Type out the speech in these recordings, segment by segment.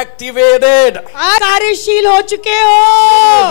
activated. कार्यशील हो चुके हो।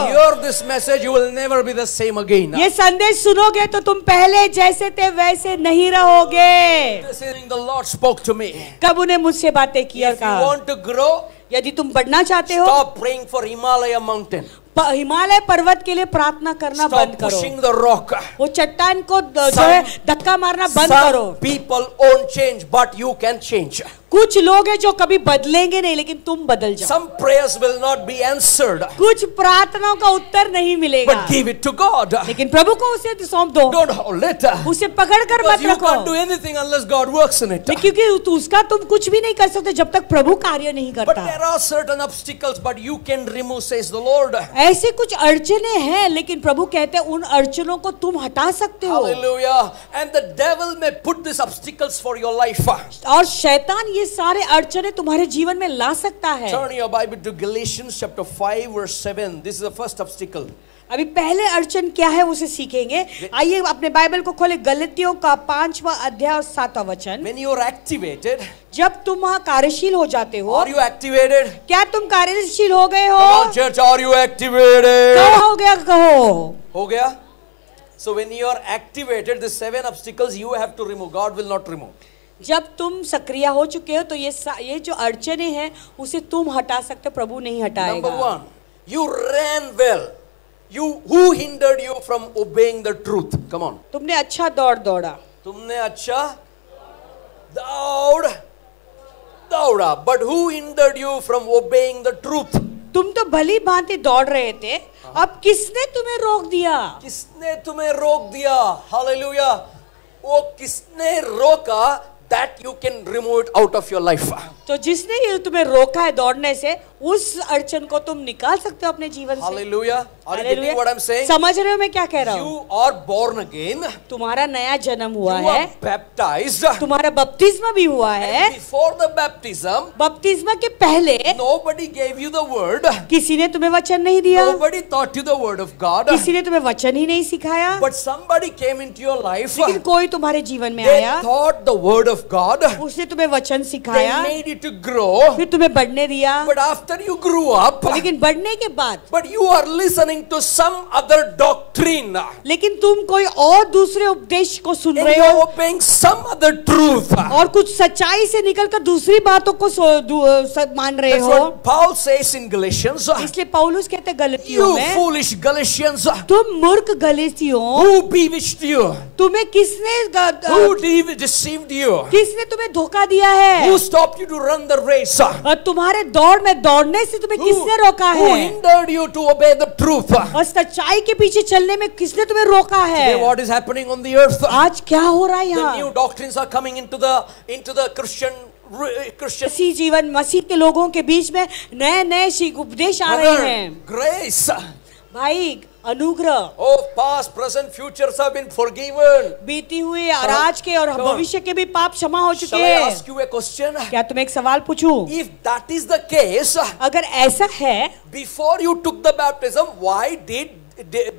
You hear this message, you will never be the same again. ये संदेश सुनोगे तो तुम पहले जैसे थे वैसे नहीं रहोगे। This evening the Lord spoke to me. कब उन्हें मुझसे बातें की और If you कहा, want to grow, यदि तुम बढ़ना चाहते हो, stop praying for Himalaya mountain. Himalaya पर्वत के लिए प्रार्थना करना बंद Stop करो। pushing the rock. वो चट्टान को जो है धक्का मारना बंद करो। Some people won't change, but you can change. कुछ लोग हैं जो कभी बदलेंगे नहीं, लेकिन तुम बदल जाओ। Some prayers will not be answered, कुछ प्रार्थनाओं का उत्तर नहीं मिलेगा, but give it to God. लेकिन प्रभु को उसे सौंप दो। Don't hold it. उसे पकड़ कर Because मत you can't do रखो, anything unless God works in it. क्योंकि उसका तुम कुछ भी नहीं कर सकते जब तक प्रभु कार्य नहीं But करता। there are certain obstacles, but you can remove, says the Lord. ऐसे कुछ अड़चने हैं, लेकिन प्रभु कहते हैं उन अड़चनों को तुम हटा सकते हो। Hallelujah. And the devil may put these obstacles for your life. और शैतान ये सारे अड़चने तुम्हारे जीवन में ला सकता है। Turn your Bible to Galatians chapter 5 verse 7. This is the first obstacle. अभी पहले अड़चन क्या है उसे सीखेंगे। आइए अपने बाइबल को खोले, गलतियों का 5वां अध्याय और 7वां वचन। When you are activated, जब तुम वहाँ कार्यशील हो जाते हो, are you activated? क्या तुम कार्यशील हो गए हो? Come on, church, are you activated? कब हो गया कहो? हो गया? So when you are activated, the 7 obstacles you have to remove. God will not remove. जब तुम सक्रिय हो चुके हो तो ये जो अड़चने हैं उसे तुम हटा सकते हो, प्रभु नहीं हटाएगा। Number 1, you ran well. Who hindered you from obeying the truth? Come on. तुमने अच्छा दौड़ा, तुमने अच्छा दौड़ा, but who hindered you from obeying the truth? तुम तो भली भांति दौड़ रहे थे, अब किसने तुम्हें रोक दिया? किसने तुम्हें रोक दिया? हालेलुया। वो किसने रोका? That you can remove it out of your life. तो जिसने ये तुम्हें रोका है दौड़ने से, उस अड़चन को तुम निकाल सकते हो अपने जीवन से। Hallelujah. Are you getting what I'm saying? समझ रहे हो मैं क्या कह रहा हूँ? You are born again. तुम्हारा नया जन्म हुआ You है, are baptized. तुम्हारा बपतिस्मा भी हुआ है। And before the baptism, बपतिस्मा के पहले nobody gave you the word. किसी ने तुम्हें वचन नहीं दिया, Nobody taught you the word of God. किसी ने तुम्हें वचन ही नहीं सिखाया, But somebody came into your life. लेकिन कोई तुम्हारे जीवन में They आया, taught the word of God. उसने तुम्हें वचन They सिखाया, made you to grow. फिर तुम्हें बढ़ने दिया। But after you grew up, लेकिन बढ़ने के बाद, but you are listening to some other doctrine. लेकिन तुम कोई और दूसरे उपदेश को सुन And रहे you are हो obeying some other truth. और कुछ सच्चाई से निकलकर दूसरी बातों को मान रहे That's हो। what Paul says in Galatians. इसलिए पौलुस कहते गलतियों You में, foolish Galatians. तुम मूर्ख गलतियों, Who bewitched you? तुम्हें किसने Who deceived you? किसने तुम्हें धोखा दिया है? Who stopped you to run the race? और तुम्हारे दौड़ में दौड़ने से तुम्हें किसने रोका Who है? hindered you to obey the truth? और सच्चाई के पीछे चलने में किसने तुम्हें रोका है? Today, what is happening on the earth? आज क्या हो रहा है The यहाँ? new doctrines are coming into the Christian. मसीह जीवन, मसीह के लोगों के बीच में नए उपदेश आ रहे हैं। Grace. भाई अनुग्रह, Oh, past, present, futures have been forgiven. बीती हुई और आज के और भविष्य के भी पाप क्षमा हो चुके Shall I हैं। ask you a question? क्या तुम्हें एक सवाल पूछूं? If that is the case, अगर ऐसा है, before you took the baptism, why did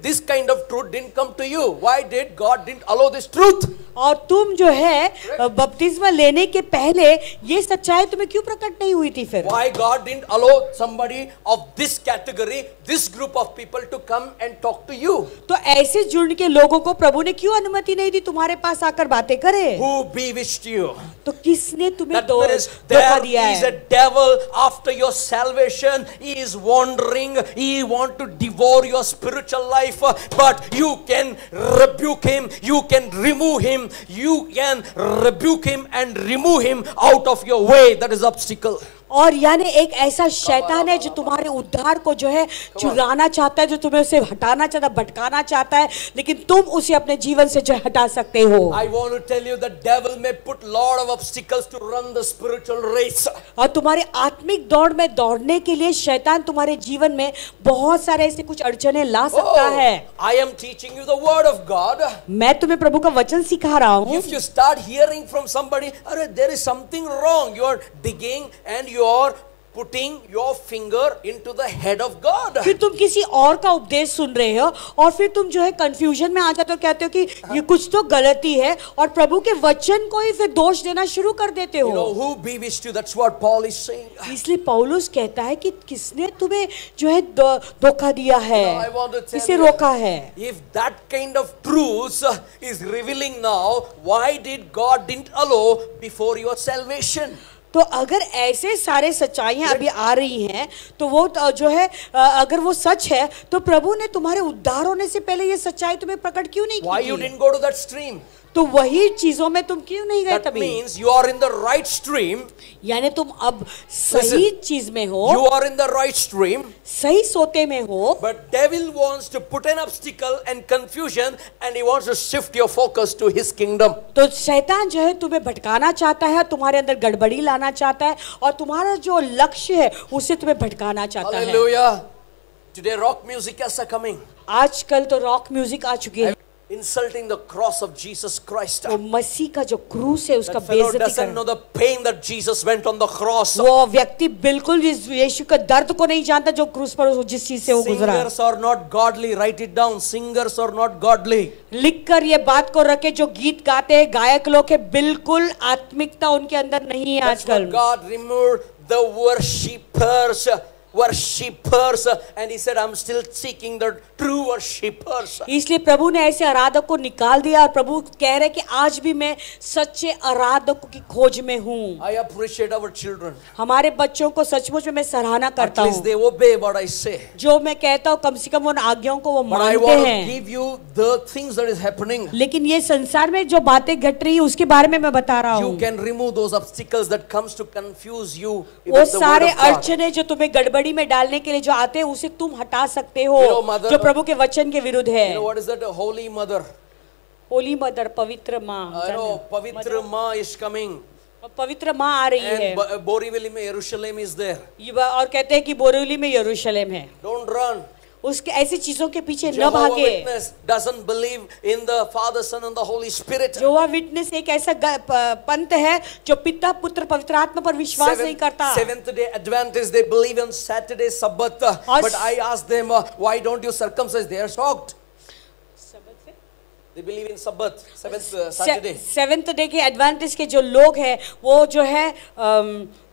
this kind of truth didn't come to you? Why did God didn't allow this truth? और तुम जो है बपतिस्मा लेने के पहले ये सच्चाई तुम्हें क्यों प्रकट नहीं हुई थी फिर? Why God didn't allow somebody of this category, this group of people to come and talk to you? तो ऐसे जुड़ के लोगों को प्रभु ने क्यों अनुमति नहीं दी तुम्हारे पास आकर बातें करे? Who bewitched you? तो किसने तुम्हें That means धोखा there दिया is a है? devil after your salvation. He is wandering. He want to devour your spiritual life. But you can rebuke him. You can remove him. You can rebuke him and remove him out of your way. That is obstacle. और यानी एक ऐसा शैतान है जो तुम्हारे उद्धार को जो है चुराना चाहता है, जो तुम्हें उसे हटाना चाहता है, भटकाना चाहता है, लेकिन तुम उसे अपने जीवन से जो हटा सकते हो। I want to tell you the devil may put lot of obstacles to run the spiritual race. और तुम्हारे आत्मिक दौड़ में दौड़ने के लिए शैतान तुम्हारे जीवन में बहुत सारे ऐसे कुछ अड़चने ला सकता है। I am teaching you the word of God. मैं तुम्हें प्रभु का वचन सिखा रहा हूँ। If you start hearing from somebody, there is something wrong, you are digging and you are putting your finger into the head of God. फिर तुम किसी और का उपदेश सुन रहे हो और फिर तुम जो है कंफ्यूजन में आ जाते हो, कहते हो कि ये कुछ तो गलती है और प्रभु के वचन को ही फिर दोष देना शुरू कर देते You know हो। who bewitched you? That's what Paul is saying. इसलिए पौलुस कहता है कि किसने तुम्हें जो है धोखा दिया है, I want to tell किसे you, रोका है। if that kind of truth is revealing now, why did God didn't allow before your salvation? तो अगर ऐसे सारे सच्चाइयां अभी आ रही हैं तो वो जो है अगर वो सच है तो प्रभु ने तुम्हारे उद्धार होने से पहले ये सच्चाई तुम्हें प्रकट क्यों नहीं Why you की? didn't go to that stream? तो वही चीजों में तुम क्यों नहीं गए That तभी? means you are in the right stream. यानी तुम अब सही चीज में You हो, are in the right stream. सही सोते में हो, But devil wants to put an obstacle and confusion, and he wants to shift your focus to his kingdom. तो शैतान जो है तुम्हें भटकाना चाहता है, तुम्हारे अंदर गड़बड़ी लाना चाहता है और तुम्हारा जो लक्ष्य है उसे तुम्हें भटकाना चाहता है। Hallelujah. Today rock music is coming. आजकल तो रॉक म्यूजिक आ चुकी है, Insulting the cross of Jesus Christ. वो मसीह का जो क्रूस है उसका That fellow बेइज्जती doesn't know कर, the pain that Jesus went on the cross. वो व्यक्ति बिल्कुल भी यीशु का दर्द को नहीं जानता जो क्रूस पर जिस चीज से वो गुजरा। Singers are not godly. Write it down. Singers are not godly. लिख कर ये बात को रखे, जो गीत गाते हैं गायक लोग है बिल्कुल आत्मिकता उनके अंदर नहीं है That's what आजकल। God removed the worshippers, and he said, I'm still seeking the true worshippers. इसलिए प्रभु ने ऐसे आराधक को निकाल दिया और प्रभु कह रहे कि आज भी मैं सच्चे आराधकों की खोज में हूँ। I appreciate our children. हमारे बच्चों को सचमुच में मैं सराहना At करता least हूँ, they obey what I say. जो मैं कहता हूँ कम से कम उन आज्ञाओं को वो But I मानते want to हैं। give you the things that is happening. लेकिन ये संसार में जो बातें घट रही है उसके बारे में मैं बता रहा You हूँ। can remove those obstacles that comes to confuse you वो with the word सारे of God. अड़चने जो तुम्हें गड़बड़ी में डालने के लिए जो आते हैं उसे तुम हटा सकते हो, You know, mother- जो प्रभु के वचन के विरुद्ध है। You know what is that? A holy mother. Holi mother, पवित्र माँ, I know Pavitra Ma is coming. पवित्र माँ आ रही है। And Borivali में Jerusalem is there. और कहते हैं कि बोरीवली में यरूशलेम है। Don't run. उसके ऐसी चीजों के पीछे न Jehovah भागे। Witness doesn't believe in the Father, Son and the Holy Spirit. जोवा विटनेस एक ऐसा पंथ है जो पिता पुत्र पवित्र आत्मा पर विश्वास नहीं करता। Seventh day Adventists, they believe in Saturday Sabbath. But I asked them, why don't you circumcise? They are shocked. They believe in Sabbath, seventh Saturday. Seventh day के एडवांटेज के जो लोग हैं वो जो है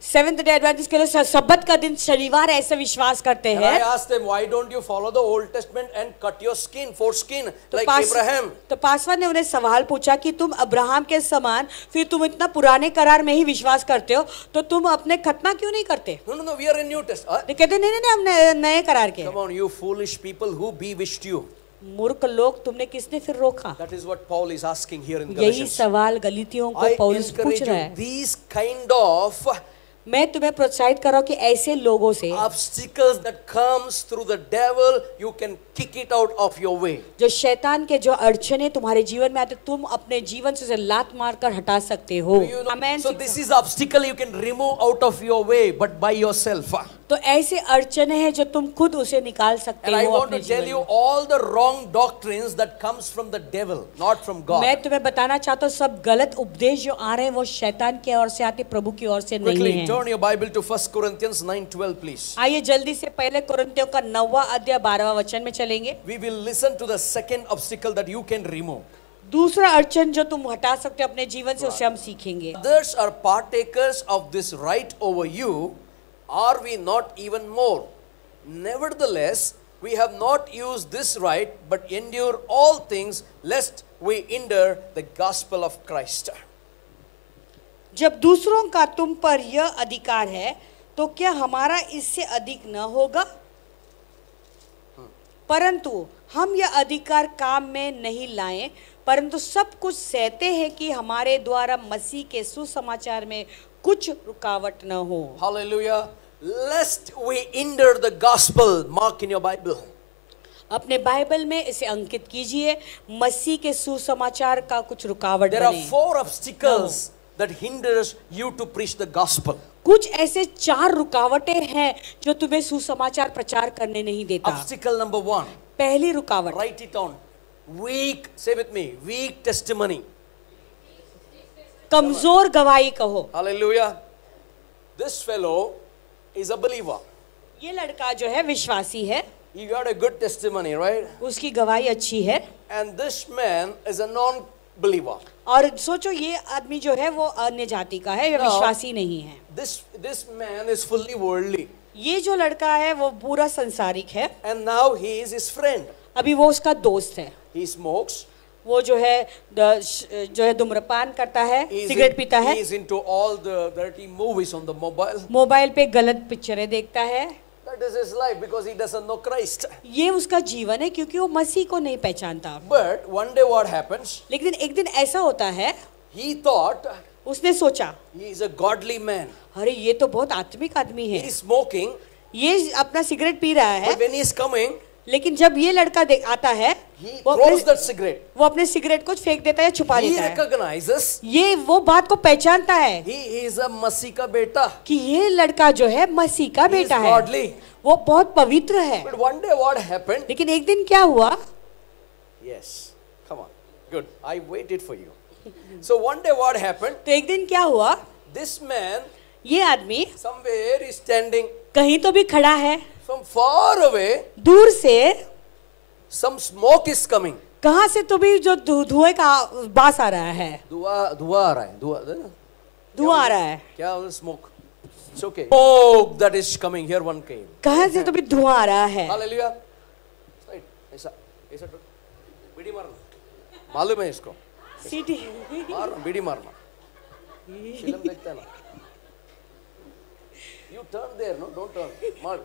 सेवेंथ डे एडवांटेज के लोग सब्बत का दिन शनिवार ऐसे विश्वास करते And I हैं। asked them, why don't you follow the Old Testament and cut your skin, foreskin, like Abraham? तो पासवान ने उन्हें सवाल पूछा कि तुम अब्राहम के समान फिर तुम इतना पुराने करार में ही विश्वास करते हो तो तुम अपने खतना क्यों नहीं करते? No, we are in New Testament. तो कहते नहीं नहीं हम नए करार के। Come on, you foolish people, who bewitched you? मूर्ख लोग, तुमने किसने फिर रोका? That is what Paul is asking here in यही Galatians. सवाल गलीतियों को I पौलुस encourage पूछ रहा you, है। these kind of मैं तुम्हें प्रोत्साहित कर रहा हूँ कि ऐसे लोगों से obstacles that comes through the devil, you can kick it out of your way. जो शैतान के जो अड़चने तुम्हारे जीवन में आते तुम अपने जीवन से उसे लात मारकर हटा सकते हो। You know, Amen. so this is obstacle you can remove out of your way, but by yourself. तो ऐसे अड़चने हैं जो तुम खुद उसे निकाल सकते And I हो want अपने to tell जीवन you में। all the wrong doctrines that comes from the devil, not from God. मैं तुम्हें बताना चाहता हूँ सब गलत उपदेश जो आ रहे हैं वो शैतान की ओर से आते, प्रभु की ओर से नहीं Quickly है। turn your Bible to 1 Corinthians 9:12, please. आइए जल्दी से पहले कुरिन्थियों का 9वां अध्याय 12वां वचन में चलेंगे। We will listen to the second obstacle that you can remove. दूसरा अड़चन जो तुम हटा सकते हो अपने जीवन से उसे हम सीखेंगे। Others are partakers of this right over you, are we not even more? Nevertheless, we have not used this right, but endure all things, lest we hinder the gospel of Christ. जब दूसरों का तुम पर यह अधिकार है तो क्या हमारा इससे अधिक न होगा? परंतु हम यह अधिकार काम में नहीं लाए, परंतु सब कुछ सहते हैं कि हमारे द्वारा मसीह के सुसमाचार में कुछ रुकावट न हो। Hallelujah. Lest we hinder the gospel. Mark in your Bible. अपने बाइबल में इसे अंकित कीजिए, मसीह के सुसमाचार का कुछ रुकावट There are बने। 4 obstacles that hinders you to preach the gospel. कुछ ऐसे 4 रुकावटें हैं जो तुम्हें सुसमाचार प्रचार करने नहीं देता। Obstacle number 1. पहली रुकावट, Write it down. Weak, say with me, weak testimony. कमजोर गवाही कहो। Hallelujah. This fellow is a believer. ये लड़का जो है विश्वासी है, He got a good testimony, right? उसकी गवाही अच्छी है। And this man is a non-believer. और सोचो ये आदमी जो है वो अन्य जाति का है, ये No. विश्वासी नहीं है। This man is fully worldly. ये जो लड़का है वो पूरा संसारिक है। And now he is his friend. अभी वो उसका दोस्त है। He smokes. वो जो है धूम्रपान करता है, सिगरेट पीता है, He is into all the dirty movies on the mobile. Mobile पे गलत पिक्चरें देखता है। That is his life because he doesn't know Christ. ये उसका जीवन है क्योंकि वो मसीह को नहीं पहचानता। But one day what happens? लेकिन एक दिन ऐसा होता है, He thought उसने सोचा, he is a godly man. अरे ये तो बहुत आत्मिक आदमी He है, is smoking. ये अपना सिगरेट पी रहा है। But when he is coming, लेकिन जब ये लड़का आता है, he वो throws that cigarette. अपने सिगरेट को फेंक देता है, छुपा He देता है। recognizes ये वो बात को पहचानता है he is a मसीह का बेटा. कि ये लड़का जो है मसीह का He is बेटा है, godly. वो बहुत पवित्र है। But one day what happened? लेकिन एक दिन क्या हुआ? Yes. Come on. Good. I waited for you. So one day what happened? तो एक दिन क्या हुआ? This man ये आदमी somewhere is standing कहीं तो भी खड़ा है, from far away. दूर से Some smoke is coming. कहाँ से तो भी जो धुएं का बास आ रहा है, धुआं आ रहा है. धुआं आ रहा है। क्या smoke? It's okay. Smoke that is coming. Here one came. कहाँ से तो भी धुआं आ रहा है। Hallelujah. Right. ऐसा बीड़ी मारना. मालूम है इसको. सीटी मारना बीड़ी मारना. फिल्म देखता है ना. You turn there, no? Don't turn. Mark.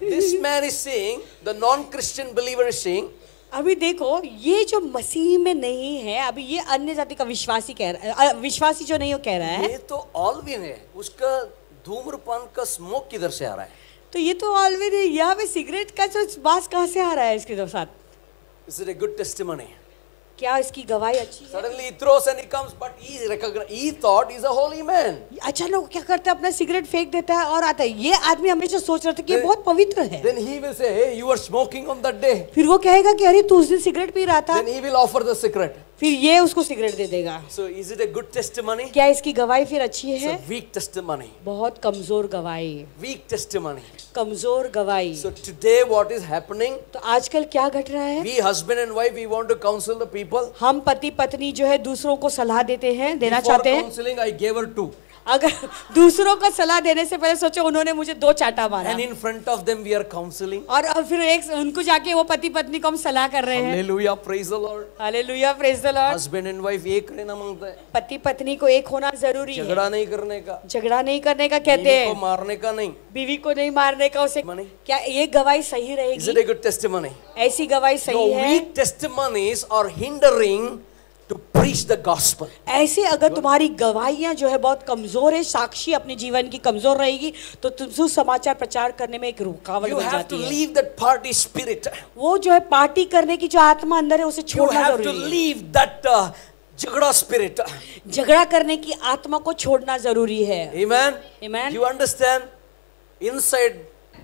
This man is saying, the non-Christian believer is saying, अभी देखो ये जो मसीह में नहीं है, अभी ये अन्य जाति का विश्वासी कह रहा है, विश्वासी जो नहीं वो कह रहा है, ये तो ऑलविन है. उसका धूम्रपान का स्मोक किधर से आ रहा है? तो ये तो ऑलरेडी यहाँ पे सिगरेट का जो बास कहाँ से आ रहा है इसके साथ? Is it a good testimony? क्या इसकी गवाही अच्छी है? Suddenly he throws and he comes, but he thought he's a holy man. अचानक वो क्या करता है, अपना सिगरेट फेंक देता है और आता है। ये आदमी हमेशा सोच रहा था कि ये बहुत पवित्र है। Then he will say, hey, you were smoking on that day. फिर वो कहेगा कि अरे तू उस दिन सिगरेट पी रहा था। Then he will offer the cigarette. फिर ये उसको सिगरेट दे देगा। So is it a good testimony? क्या इसकी गवाही फिर अच्छी It's है? a weak testimony. बहुत कमजोर गवाही, Weak testimony. कमजोर गवाही। So today what is happening? तो आजकल क्या घट रहा है? We husband and wife, we want to counsel the people. हम पति पत्नी जो है दूसरों को सलाह देते हैं, देना Before चाहते हैं। counseling, I gave her 2. अगर दूसरों को सलाह देने से पहले सोचो उन्होंने मुझे 2 चाटा मारा, And in front of them we are counseling. और अब फिर एक उनको जाके वो पति पत्नी को हम सलाह कर रहे हैं। Hallelujah, praise the Lord. Hallelujah, praise the Lord. Husband and wife एक रहना मांगता है. पति पत्नी को एक होना जरूरी है, झगड़ा नहीं करने का. झगड़ा नहीं करने का कहते बीवी को हैं, मारने का नहीं. बीवी को नहीं मारने का। उसे Money. क्या ये गवाही सही Is रहेगी? it a good testimony? ऐसी गवाही The सही है? weak testimonies are hindering to preach the gospel. ऐसे अगर तुम्हारी गवाहियां जो है बहुत कमजोर है, साक्षी अपने जीवन की कमजोर रहेगी, तो तुम सुसमाचार प्रचार करने में एक रुकावट You बन have to जाती है। leave that party spirit. वो जो है पार्टी करने की जो आत्मा अंदर है उसे You छोड़ना have to जरूरी है। leave that jagda spirit. झगड़ा करने की आत्मा को छोड़ना जरूरी है। Amen. Amen. You understand? Inside,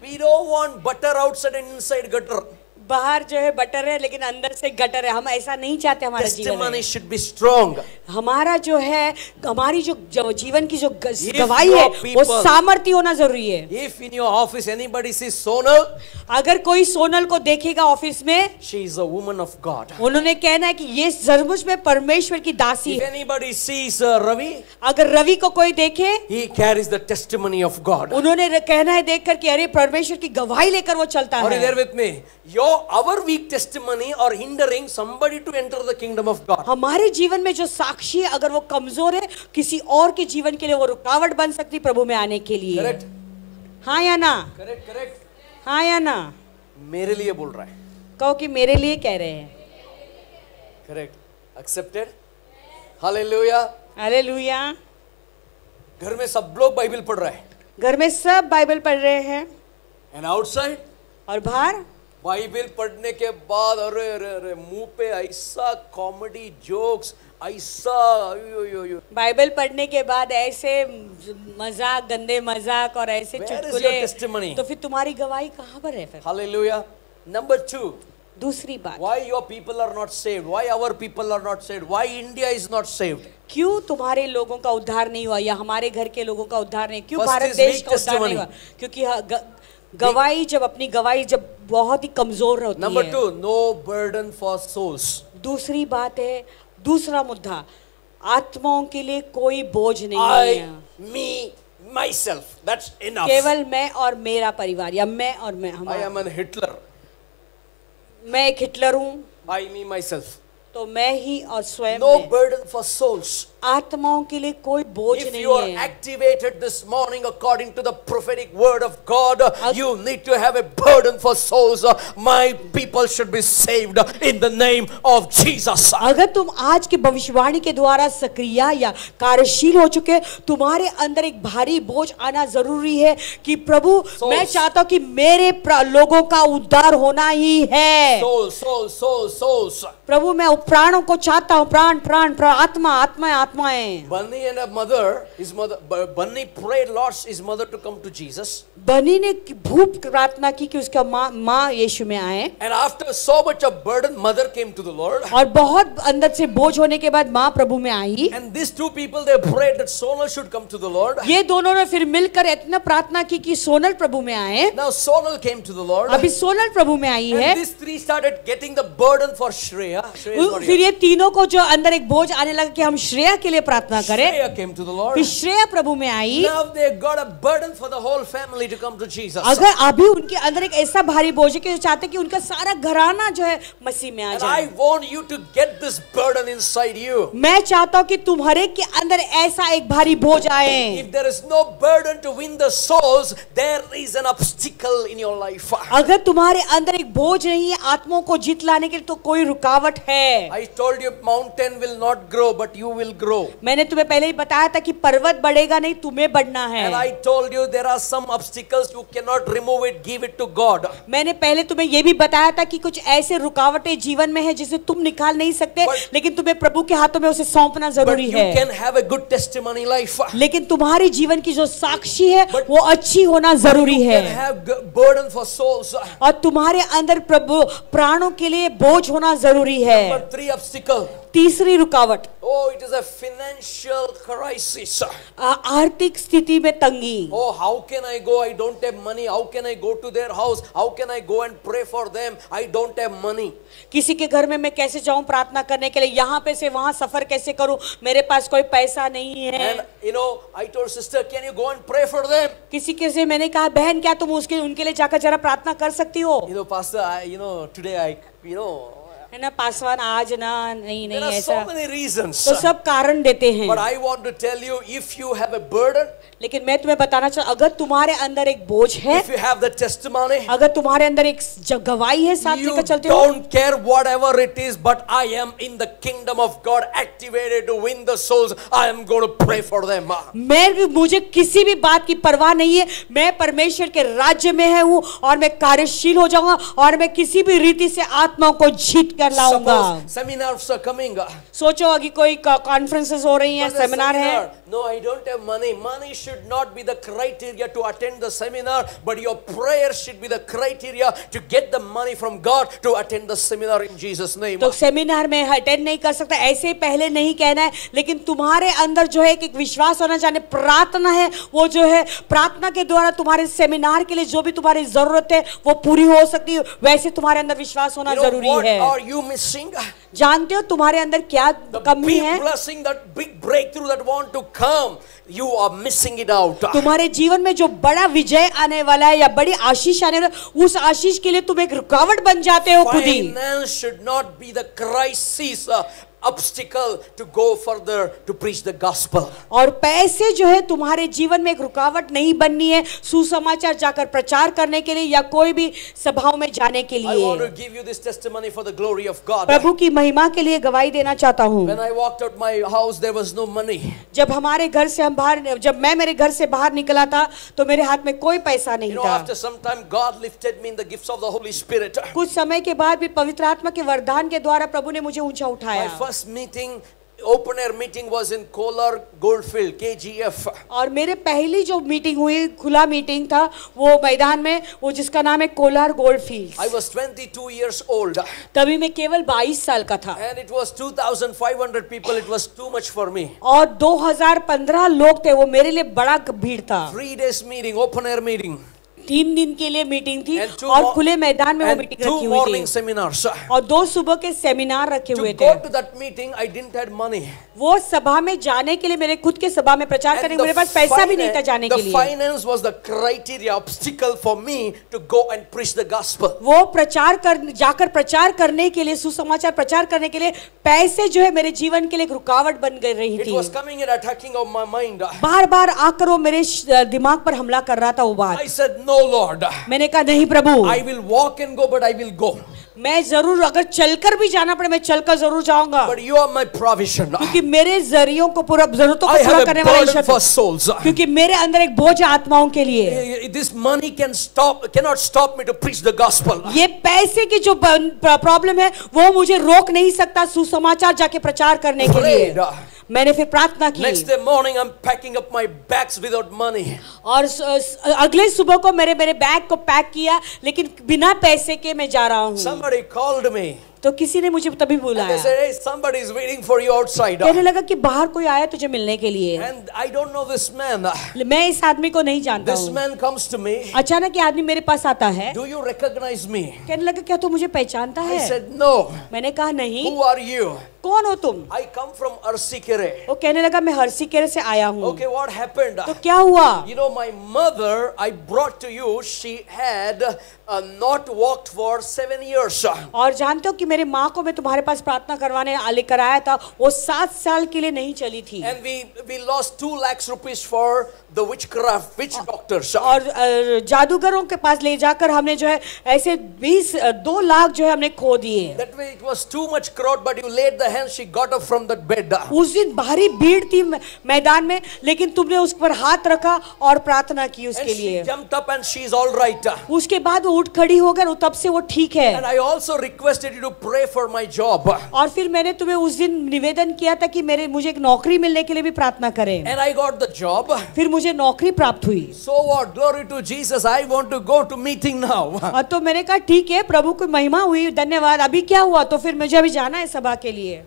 we don't want butter outside and inside gutter. बाहर जो है बटर है लेकिन अंदर से गटर है। हम ऐसा नहीं चाहते हमारा जीवन में। Testimony should be strong. हमारा जो है, हमारी जो जीवन की जो If गवाही your है वो people- सामर्थ्य होना जरूरी है। If in your office anybody sees Sonal, अगर कोई सोनल को देखेगा ऑफिस में, she is a woman of God. उन्होंने कहना है कि ये जरूर में परमेश्वर की दासी If है। anybody sees Ravi, अगर रवि को कोई देखे, he carries the testimony of God. उन्होंने कहना है देखकर कि अरे परमेश्वर की गवाही लेकर वो चलता Are you there है। with me? Our weak testimony are hindering somebody to enter the kingdom of God. हमारे जीवन में जो साक्षी है अगर वो कमजोर है, किसी और के जीवन के लिए वो रुकावट बन सकती प्रभु में आने के लिए। Correct? हाँ या ना? Correct, correct. हाँ या ना? मेरे लिए बोल रहा है. कहो कि मेरे लिए कह रहे हैं। Correct. Accepted? Hallelujah. हालेलुया। घर में सब लोग बाइबल पढ़ रहा है. घर में सब बाइबल पढ़ रहे हैं, And outside, और बाहर बाइबल पढ़ने के बाद अरे अरे अरे मुंह पे ऐसा कॉमेडी जोक्स, ऐसा बाइबल पढ़ने के बाद ऐसे मजाक, गंदे मजाक और ऐसे Where is your चुटकुले, testimony? तो फिर तुम्हारी गवाही कहाँ पर है फिर? Hallelujah. Number 2, दूसरी बात, Why your people are not saved? Why our people are not saved? Why India is not saved? क्यों तुम्हारे लोगों का उद्धार नहीं हुआ या हमारे घर के लोगों का उद्धार नहीं, क्यों First भारत is देश weak का उद्धार नहीं testimony. हुआ? क्योंकि गवाही जब अपनी गवाही जब बहुत ही कमजोर होती Number है। 2, no burden for souls. दूसरी बात है, दूसरा मुद्दा, आत्माओं के लिए कोई बोझ नहीं है। Me, myself. That's enough. केवल मैं और मेरा परिवार या मैं और मैं I हमारा, am an Hitler. मैं एक हिटलर हूँ I, me, myself. तो मैं ही और स्वयं No मैं। burden for souls. आत्माओं के लिए कोई बोझ If नहीं you are है। activated this morning according to the prophetic word of God, you need to have a burden for souls. My people should be saved in the name of Jesus. अगर तुम आज की भविष्यवाणी के द्वारा सक्रिय या कार्यशील हो चुके, तुम्हारे अंदर एक भारी बोझ आना जरूरी है कि प्रभु मैं चाहता हूं कि मेरे लोगों का उद्धार होना ही है। Souls. प्रभु मैं प्राणों को चाहता हूं, प्राण प्राण प्राण, आत्मा आत्मा आत्माएं। Bunny and his mother, Bunny prayed lots his mother to come to Jesus. बनी ने भूप प्रार्थना की कि उसका माँ यीशु में आए। And after so much of burden, mother came to the Lord. और बहुत अंदर से बोझ होने के बाद माँ प्रभु में आई। And these two people, they prayed that Sonal should come to the Lord. ये दोनों ने फिर मिलकर इतना प्रार्थना की कि सोनल प्रभु में आए। Now Sonal came to the Lord. अभी सोनल प्रभु में आई है। And these three started getting the burden for Shreya. फिर ये तीनों को जो अंदर एक बोझ आने लगा कि हम श्रेया के लिए प्रार्थना करें। Shreya came to the Lord. फिर श्रेया प्रभु में आई। Now they got a burden for the whole family to come to Jesus. अगर अभी उनके अंदर एक ऐसा भारी बोझ है कि वो चाहते कि उनका सारा घराना जो है मसीह में आ And जाए। I want you to get this burden inside you. मैं चाहता हूँ कि तुम्हारे के अंदर ऐसा एक भारी बोझ आए। If there is no burden to win the souls, there is an obstacle in your life. अगर तुम्हारे अंदर एक बोझ नहीं है आत्माओं को जीत लाने के लिए तो कोई रुकावट है। I told you mountain will not grow, but you will grow. मैंने तुम्हें पहले ही बताया था कि पर्वत बढ़ेगा नहीं, तुम्हें बढ़ना है। And I told you there are some obstacles you cannot remove it, give it to God. मैंने पहले तुम्हें यह भी बताया था कि कुछ ऐसे रुकावटें जीवन में है जिसे तुम निकाल नहीं सकते, लेकिन तुम्हें प्रभु के हाथों में उसे सौंपना But जरूरी you है। can have a good testimony life. लेकिन तुम्हारी जीवन की जो साक्षी है वो अच्छी होना जरूरी You है। can have burden for souls. और तुम्हारे अंदर प्रभु प्राणों के लिए बोझ होना जरूरी है। Number 3 obstacle. तीसरी रुकावट, Oh, it is a financial crisis. आर्थिक स्थिति में तंगी। Oh, how can I go? I don't have money. How can I go to their house? How can I go and pray for them? I don't have money. किसी के घर में मैं कैसे जाऊं प्रार्थना करने के लिए, यहाँ पे से वहां सफर कैसे करूं, मेरे पास कोई पैसा नहीं है। And you know, I told sister, can you go and pray for them? किसी के से मैंने कहा बहन क्या तुम उनके लिए जाकर जरा प्रार्थना कर सकती हो? You know, pastor, today I है ना पासवान आज ना नहीं there are ऐसा, so many reasons. तो सब कारण देते हैं। But I want to tell you, if you have a burden, लेकिन मैं तुम्हें बताना चाहता हूं, अगर तुम्हारे अंदर एक बोझ है, if you have the testimony, अगर तुम्हारे अंदर एक गवाही है साथ you लेकर चलते हो, don't care whatever it is, but I am in the kingdom of God, activated to win the souls. I am going to pray for them. मुझे किसी भी बात की परवाह नहीं है, मैं परमेश्वर के राज्य में हूँ और मैं कार्यशील हो जाऊंगा और मैं किसी भी रीति से आत्माओं को जीत कर लाऊंगा। Suppose seminars are coming. सोचो अभी कोई कॉन्फ्रेंसेस हो रही हैं, But the सेमिनार है। seminar, no, I don't have money. Money should not be the criteria to attend the seminar, but your prayer should be the criteria to get the money from God to attend the seminar in Jesus' name. तो seminar में attend नहीं कर सकता, ऐसे ही पहले नहीं कहना है, लेकिन तुम्हारे अंदर जो है एक विश्वास होना चाहिए, प्रार्थना है, वो जो है प्रार्थना के द्वारा तुम्हारे सेमिनार के लिए जो भी तुम्हारी जरूरत है वो पूरी हो सकती है, वैसे तुम्हारे अंदर विश्वास होना जरूरी what है। are you missing? जानते हो तुम्हारे अंदर क्या कमी Big है? blessing, that big breakthrough that want to come, you are missing it out. तुम्हारे जीवन में जो बड़ा विजय आने वाला है या बड़ी आशीष आने वाला है, उस आशीष के लिए तुम एक रुकावट बन जाते हो खुद ही। Finance should not be the crisis, obstacle to go further to preach the gospel. और पैसे जो है तुम्हारे जीवन में एक रुकावट नहीं बननी है सुसमाचार जाकर प्रचार करने के लिए या कोई भी सभाओं में जाने के I want to लिए। give you this testimony for the glory of God. प्रभु की महिमा के लिए गवाही देना चाहता हूँ। When I walked out my house, there was no money. जब मैं मेरे घर से बाहर निकला था तो मेरे हाथ में कोई पैसा नहीं था। After some time, God lifted me in the gifts of the Holy Spirit. कुछ समय के बाद भी पवित्र आत्मा के वरदान के द्वारा प्रभु ने मुझे ऊंचा My उठाया। first meeting open air meeting was in Kolar Goldfield, KGF. और मेरे पहली जो मीटिंग हुई, खुला मीटिंग था वो मैदान में, वो जिसका नाम है Kolar gold field. I was 22 years old. तभी मैं केवल 22 साल का था। And it was 2,500 people. It was too much for me. और 2015 लोग थे, वो मेरे लिए बड़ा भीड़ था। 3 days meeting, open air meeting. 3 दिन के लिए मीटिंग थी And two और mo- खुले मैदान में वो And मीटिंग 2 रखी हुई morning थी seminars. और 2 सुबह के सेमिनार रखे To हुए go थे। to that meeting, I didn't have money. वो सभा में जाने के लिए, मेरे खुद के सभा में प्रचार करने के मेरे पास पैसा भी नहीं था जाने के the लिए। finance was the criteria, obstacle for me to go and preach the gospel. वो जाकर प्रचार करने के लिए, सुसमाचार प्रचार करने के लिए पैसे जो है मेरे जीवन के लिए एक रुकावट बन गई रही It थी। was coming and attacking on my mind. बार बार आकर वो मेरे दिमाग पर हमला कर रहा था वो बात। I said, no, Lord. मैंने कहा नहीं प्रभु, I will walk and go, but I will go. मैं जरूर, अगर चलकर भी जाना पड़े मैं चलकर जरूर जाऊंगा, But you are my provision. क्योंकि मेरे जरियों को पूरा जरूरतों I को पूरा have a करने वाला burden ईश्वर for है। souls. क्योंकि मेरे अंदर एक बोझ है आत्माओं के लिए। This money cannot stop me to preach the gospel. ये पैसे की जो प्रॉब्लम है वो मुझे रोक नहीं सकता सुसमाचार जाके प्रचार करने के लिए। Prayed. मैंने फिर प्रार्थना की Next day morning, I'm packing up my bags without money. और अगले सुबह को मेरे बैग को पैक किया, लेकिन बिना पैसे के मैं जा रहा हूँ। Somebody called me. तो किसी ने मुझे तभी They बुलाया, said, hey, somebody is waiting for you outside. कहने लगा कि बाहर कोई आया तुझे मिलने के लिए। And I don't know this man. मैं इस आदमी को नहीं जानता This हूँ। man comes to me. अचानक ये आदमी मेरे पास आता है, Do you recognize me? कहने लगा क्या तू मुझे पहचानता I है? said, no. मैंने कहा नहीं। Who are you? कौन हो तुम? I come from Arsikere. वो कहने लगा मैं हरसीकेरे से आया हूँ। Okay, what happened? तो क्या हुआ? You know, my mother, I brought to you, she had not walked for 7 years. और जानते हो कि मेरी माँ को मैं तुम्हारे पास प्रार्थना करवाने लेकर आया था, वो 7 साल के लिए नहीं चली थी। And we lost 2 lakhs rupees for the witch doctors. और जादूगरों के पास ले जाकर हमने जो है ऐसे 2 लाख जो है हमने खो दिए। That way it was too much crowd, but you laid the hand, she got up from that bed. उस दिन भारी भीड़ थी मैदान में, लेकिन तुमने उस पर हाथ रखा और प्रार्थना की And उसके she लिए। jumped up and she's all right. उसके बाद वो उठ खड़ी हो गई, तब से वो ठीक है। And I also requested you to pray for my job. और फिर मैंने तुम्हें उस दिन निवेदन किया था कि मुझे एक नौकरी मिलने के लिए भी प्रार्थना करें। And I got the job. फिर मुझे नौकरी प्राप्त हुई। So what? Glory to Jesus. I want to go to meeting now. और तो मैंने कहा ठीक है, प्रभु की महिमा हुई, धन्यवाद। अभी क्या हुआ? तो फिर मुझे अभी जाना है सभा के लिए।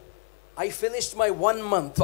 I finished my 1 month.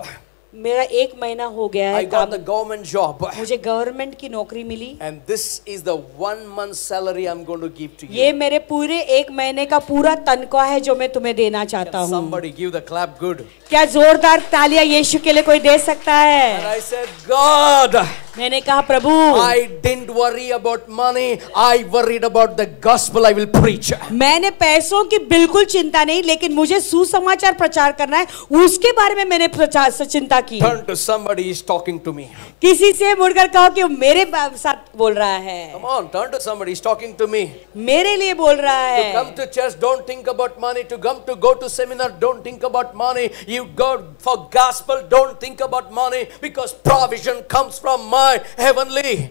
मेरा 1 महीना हो गया I है got काम, the government job. मुझे गवर्नमेंट की नौकरी मिली। And this is the 1 month salary I'm going to give to you. ये मेरे पूरे 1 महीने का पूरा तनख्वाह है जो मैं तुम्हें देना चाहता हूँ। Somebody give the clap good. क्या जोरदार तालियां यीशु के लिए कोई दे सकता And है? I said, God, मैंने कहा प्रभु, I didn't worry about money. I worried about the gospel I will preach. मैंने पैसों की बिल्कुल चिंता नहीं, लेकिन मुझे सुसमाचार प्रचार करना है, उसके बारे में मैंने चिंता की। Turn to somebody is talking to me. किसी से मुड़कर कहो कि वो मेरे साथ बोल रहा है, Come on, turn to somebody is talking to me. मेरे लिए बोल रहा To है। come to church, don't think about money. To go to seminar, don't think about money. You go for gospel, don't think about money, because provision comes from my heavenly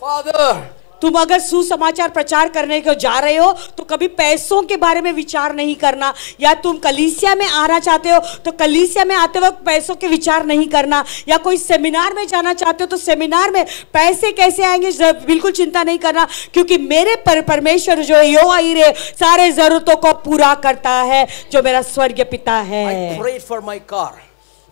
Father. तुम अगर सुसमाचार प्रचार करने को जा रहे हो तो कभी पैसों के बारे में विचार नहीं करना, या तुम कलीसिया में आना चाहते हो तो कलीसिया में आते वक्त पैसों के विचार नहीं करना, या कोई सेमिनार में जाना चाहते हो तो सेमिनार में पैसे कैसे आएंगे बिल्कुल चिंता नहीं करना, क्योंकि मेरे परमेश्वर जो यहोवा यीरे सारे जरूरतों को पूरा करता है, जो मेरा स्वर्गीय पिता है। I prayed for my car.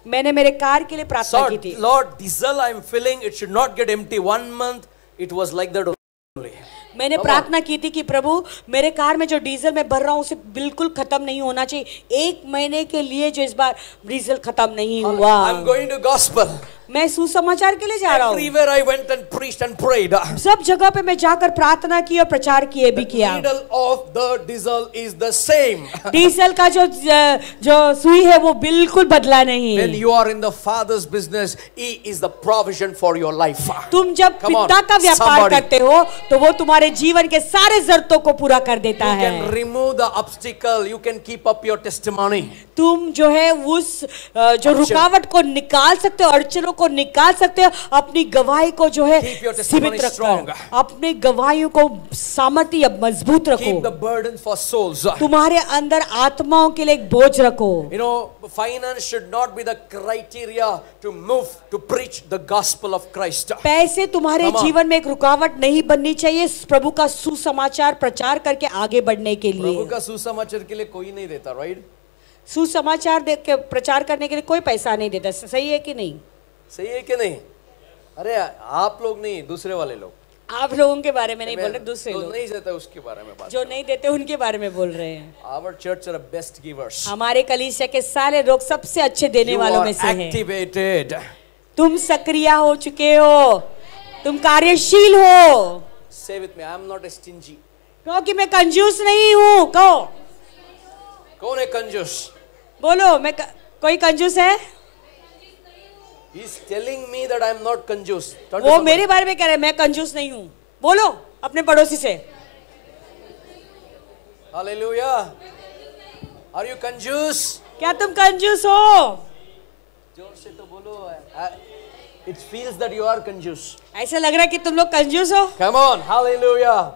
मैंने मेरे कार के लिए प्रार्थना की थी। Lord, diesel I'm filling, it should not get empty. 1 month, it was like that only. मैंने प्रार्थना की थी कि प्रभु मेरे कार में जो डीजल मैं भर रहा हूँ उसे बिल्कुल खत्म नहीं होना चाहिए। 1 महीने के लिए जो इस बार डीजल खत्म नहीं हुआ। I'm going to gospel. मैं सुसमाचार के लिए जा रहा हूँ। Everywhere I went and preached and prayed. सब जगह पे मैं जाकर प्रार्थना की और प्रचार किए भी किया। Needle of the diesel is the same. Diesel का जो सुई है वो बिल्कुल बदला नहीं। When you are in the Father's business, He is the provision for your life. तुम जब Come on, पिता का व्यापार somebody. करते हो तो वो तुम्हारे जीवन के सारे जरूरतों को पूरा कर देता You है। can remove the obstacle. You can keep up your testimony. तुम जो है उस जो रुकावट को निकाल सकते हो, अड़चनों को को निकाल सकते हो, अपनी गवाही को जो है Keep your testimony सीमित strong. रखकर अपनी गवाहियों को सामर्थ्य मजबूत रखो। Keep the burden for souls. तुम्हारे अंदर आत्माओं के लिए एक बोझ रखो। You know, finance should not be the criteria to move to preach the gospel of Christ. पैसे तुम्हारे Come on. जीवन में एक रुकावट नहीं बननी चाहिए प्रभु का सुसमाचार प्रचार करके आगे बढ़ने के प्रभु लिए। का सुसमाचार के लिए कोई नहीं देता, राइट? सुसमाचार दे के प्रचार करने के लिए कोई पैसा नहीं देता, सही है कि नहीं? सही है कि नहीं? अरे आप लोग नहीं, दूसरे वाले लोग। आप लोगों के बारे में नहीं बोल रहे, दूसरे तो लोग नहीं देता उसके बारे में बात। जो नहीं देते उनके बारे में बोल रहे हैं। Our church are the best givers. हमारे कलीसिया के सारे लोग सबसे अच्छे देने You वालों are में से हैं। activated. तुम सक्रिय हो चुके हो, तुम कार्यशील हो। Say with me, I am not a stingy. क्योंकि मैं कंजूस नहीं हूँ। कहो, कौन है कंजूस? बोलो, कोई कंजूस है? He is telling me that I am not कंजूस। वो मेरे बारे में कह रहे हैं मैं कंजूस नहीं हूँ। बोलो अपने पड़ोसी से। Hallelujah. Are you कंजूस? क्या तुम कंजूस हो? जोर से तो बोलो। It feels that you are कंजूस। ऐसा लग रहा है कि तुम लोग कंजूस हो। Come on, hallelujah.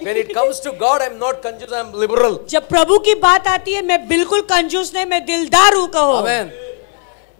When it comes to God, I am not कंजूस, I am liberal. जब प्रभु की बात आती है मैं बिल्कुल कंजूस नहीं, मैं दिलदार हूँ। कहो। Amen.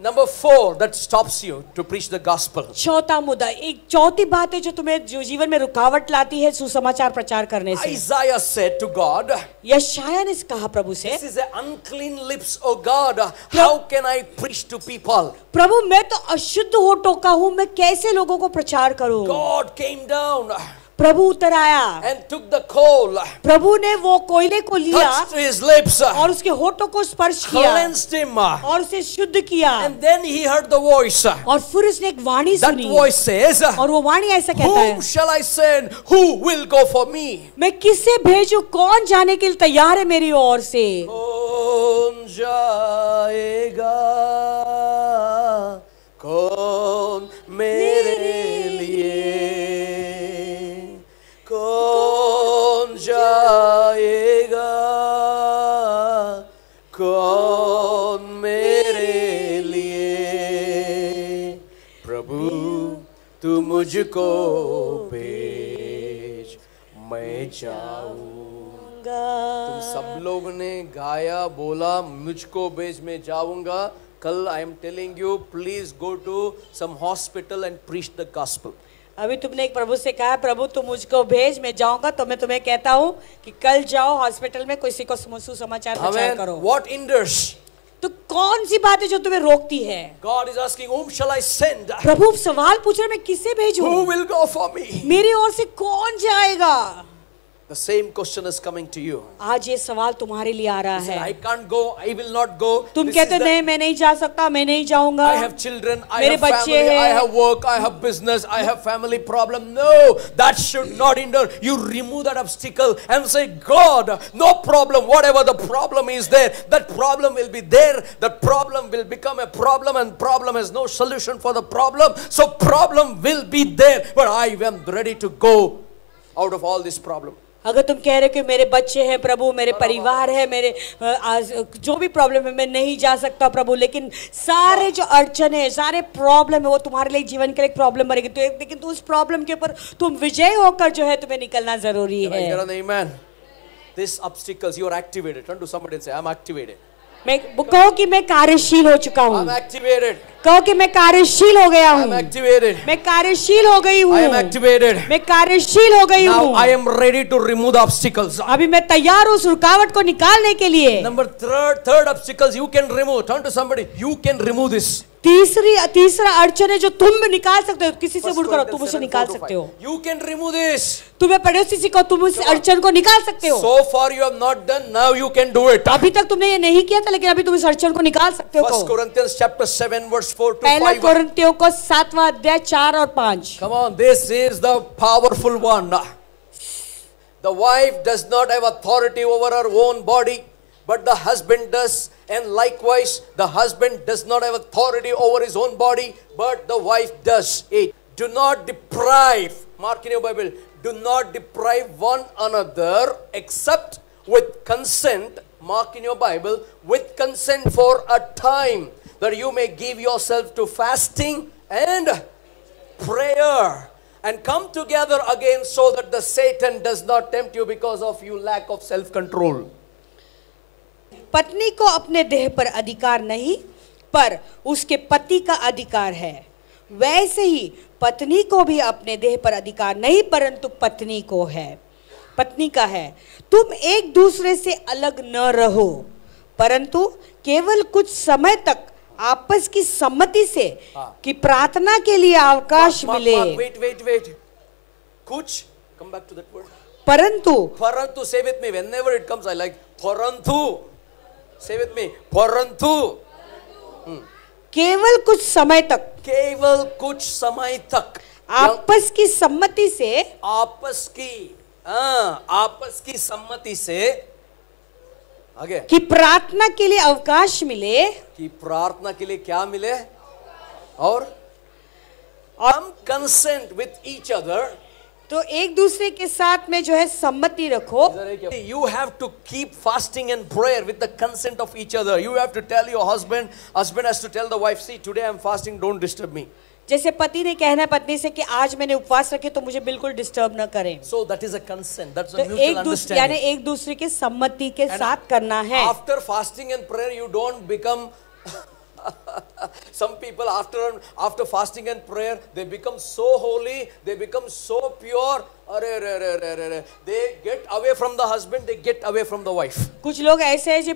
Number 4 that stops you to preach the gospel. चौथा मुद्दा, एक चौथी बात है जो तुम्हें जो जीवन में रुकावट लाती है सुसमाचार प्रचार करने से। Isaiah said to God, यशायाह ने कहा प्रभु से, this is an unclean lips, oh God. How can I preach to people? प्रभु मैं तो अशुद्ध हो टोका हूँ, मैं कैसे लोगों को प्रचार करूँ? God came down प्रभु उतर आया and took the coal, प्रभु ने वो कोयले को लिया touched his lips, और उसके होठों को स्पर्श किया cleansed him, और उसे शुद्ध किया। and then he heard the voice. और फिर उसने एक वाणी That सुनी voice says, और वो वाणी ऐसा कहता है, whom shall I send? Who will go for me? मैं किसे भेजूं? कौन जाने के लिए तैयार है मेरी ओर से? कौन जाएगा? कौन मेरे लिए? कौन जाएगा? कौन मेरे लिए? प्रभु तू मुझको भेज, मैं जाऊंगा। तुम सब लोग ने गाया, बोला मुझको भेज मैं जाऊंगा। कल I am telling you, please go to some hospital and preach the gospel. अभी तुमने एक प्रभु से कहा प्रभु तुम मुझको भेज मैं जाऊंगा, तो मैं तुम्हें कहता हूँ कि कल जाओ हॉस्पिटल में किसी को सुसमाचार प्रचार करो। What hinders? तो कौन सी बात है जो तुम्हें रोकती है? God is asking, whom shall I send? प्रभु सवाल पूछ रहे मैं किसे भेजूं? Who will go for me? मेरी ओर से कौन जाएगा? The same question is coming to you. आज ये सवाल तुम्हारे लिए आ रहा I है। can't go, I will not go. तुम This कहते is the- नहीं मैं नहीं जा सकता, मैं नहीं जाऊंगा, I have children, I मेरे have बच्चे family, I हैं। have work, I have business, I have family problem. No, that should not hinder. You remove that obstacle and say, God, no problem. Whatever the problem is there, that problem will be there. That problem will become a problem, and problem has no solution for the problem. So problem will be there, but I am ready to go out of all this problem. अगर तुम कह रहे हो कि मेरे बच्चे हैं प्रभु, मेरे परिवार है, मेरे जो भी प्रॉब्लम है मैं नहीं जा सकता प्रभु, लेकिन सारे जो अड़चन है, सारे प्रॉब्लम है वो तुम्हारे लिए जीवन के लिए एक प्रॉब्लम बनेगी, तो लेकिन तो उस प्रॉब्लम के ऊपर तुम विजय होकर जो है तुम्हें निकलना जरूरी Can I है। hear an amen? These obstacles, you are activated. Turn to somebody and say, I'm activated. मैं कहो कि मैं कार्यशील हो चुका I'm हूँ, activated. कहो कि मैं कार्यशील हो गया I'm हूँ, activated. मैं कार्यशील हो गई हूँ, I am activated. मैं कार्यशील हो गई Now हूँ। I am ready to remove the obstacles. अभी मैं तैयार हूँ उस रुकावट को निकालने के लिए। Number third obstacles you can remove. Turn to somebody. You can remove this. तीसरा अड़चन है जो तुम निकाल सकते हो, किसी से मुड़ करो, तुम उसे निकाल सकते हो। You can remove this. तुम्हें पड़ोसी से कहो तुम उस अड़चन को निकाल सकते हो। So far you have not done. Now you can do it. अभी तक तुमने ये नहीं किया था, लेकिन अभी तुम इस अड़चन को निकाल सकते हो। 1 Corinthians chapter 7 verse 4 to पहला 5. कोरिन्थियों को 7वां अध्याय 4 और 5। Come on, this is the powerful one. The wife does not have authority over her own body, but the husband does. And likewise, the husband does not have authority over his own body, but the wife does. 8. Do not deprive, mark in your Bible, do not deprive one another except with consent, mark in your Bible, with consent for a time, that you may give yourself to fasting and prayer, and come together again so that the Satan does not tempt you because of you lack of self-control. पत्नी को अपने देह पर अधिकार नहीं, पर उसके पति का अधिकार है। वैसे ही पत्नी को भी अपने देह पर अधिकार नहीं, परंतु पत्नी को है, पत्नी का है। तुम एक दूसरे से अलग न रहो, परंतु केवल कुछ समय तक आपस की सम्मति से कि प्रार्थना के लिए अवकाश मिले। Wait. कुछ, come back to that word. परंतु say with me, whenever it comes, I like परंतु. Say with me, परंतु. केवल कुछ समय तक, केवल कुछ समय तक आपस की सम्मति से, आपस की सम्मति से, आगे, कि प्रार्थना के लिए अवकाश मिले, कि प्रार्थना के लिए क्या मिले, और हम कंसेंट विथ ईच अदर, तो एक दूसरे के साथ में जो है सम्मति रखो। You have to keep fasting and prayer with the consent of each other. You have to tell your husband has to tell the wife, see, today I am fasting, don't disturb me. जैसे पति ने कहना है पत्नी से कि आज मैंने उपवास रखे तो मुझे बिल्कुल डिस्टर्ब न करें। So that is a consent. That's a तो mutual understanding. यानी एक दूसरे के सम्मति के साथ करना है। After fasting and prayer, you don't become some people after fasting and prayer, they become so holy, they become so pure, they get away from the husband, they get away from the wife. कुछ लोग ऐसे हैं जो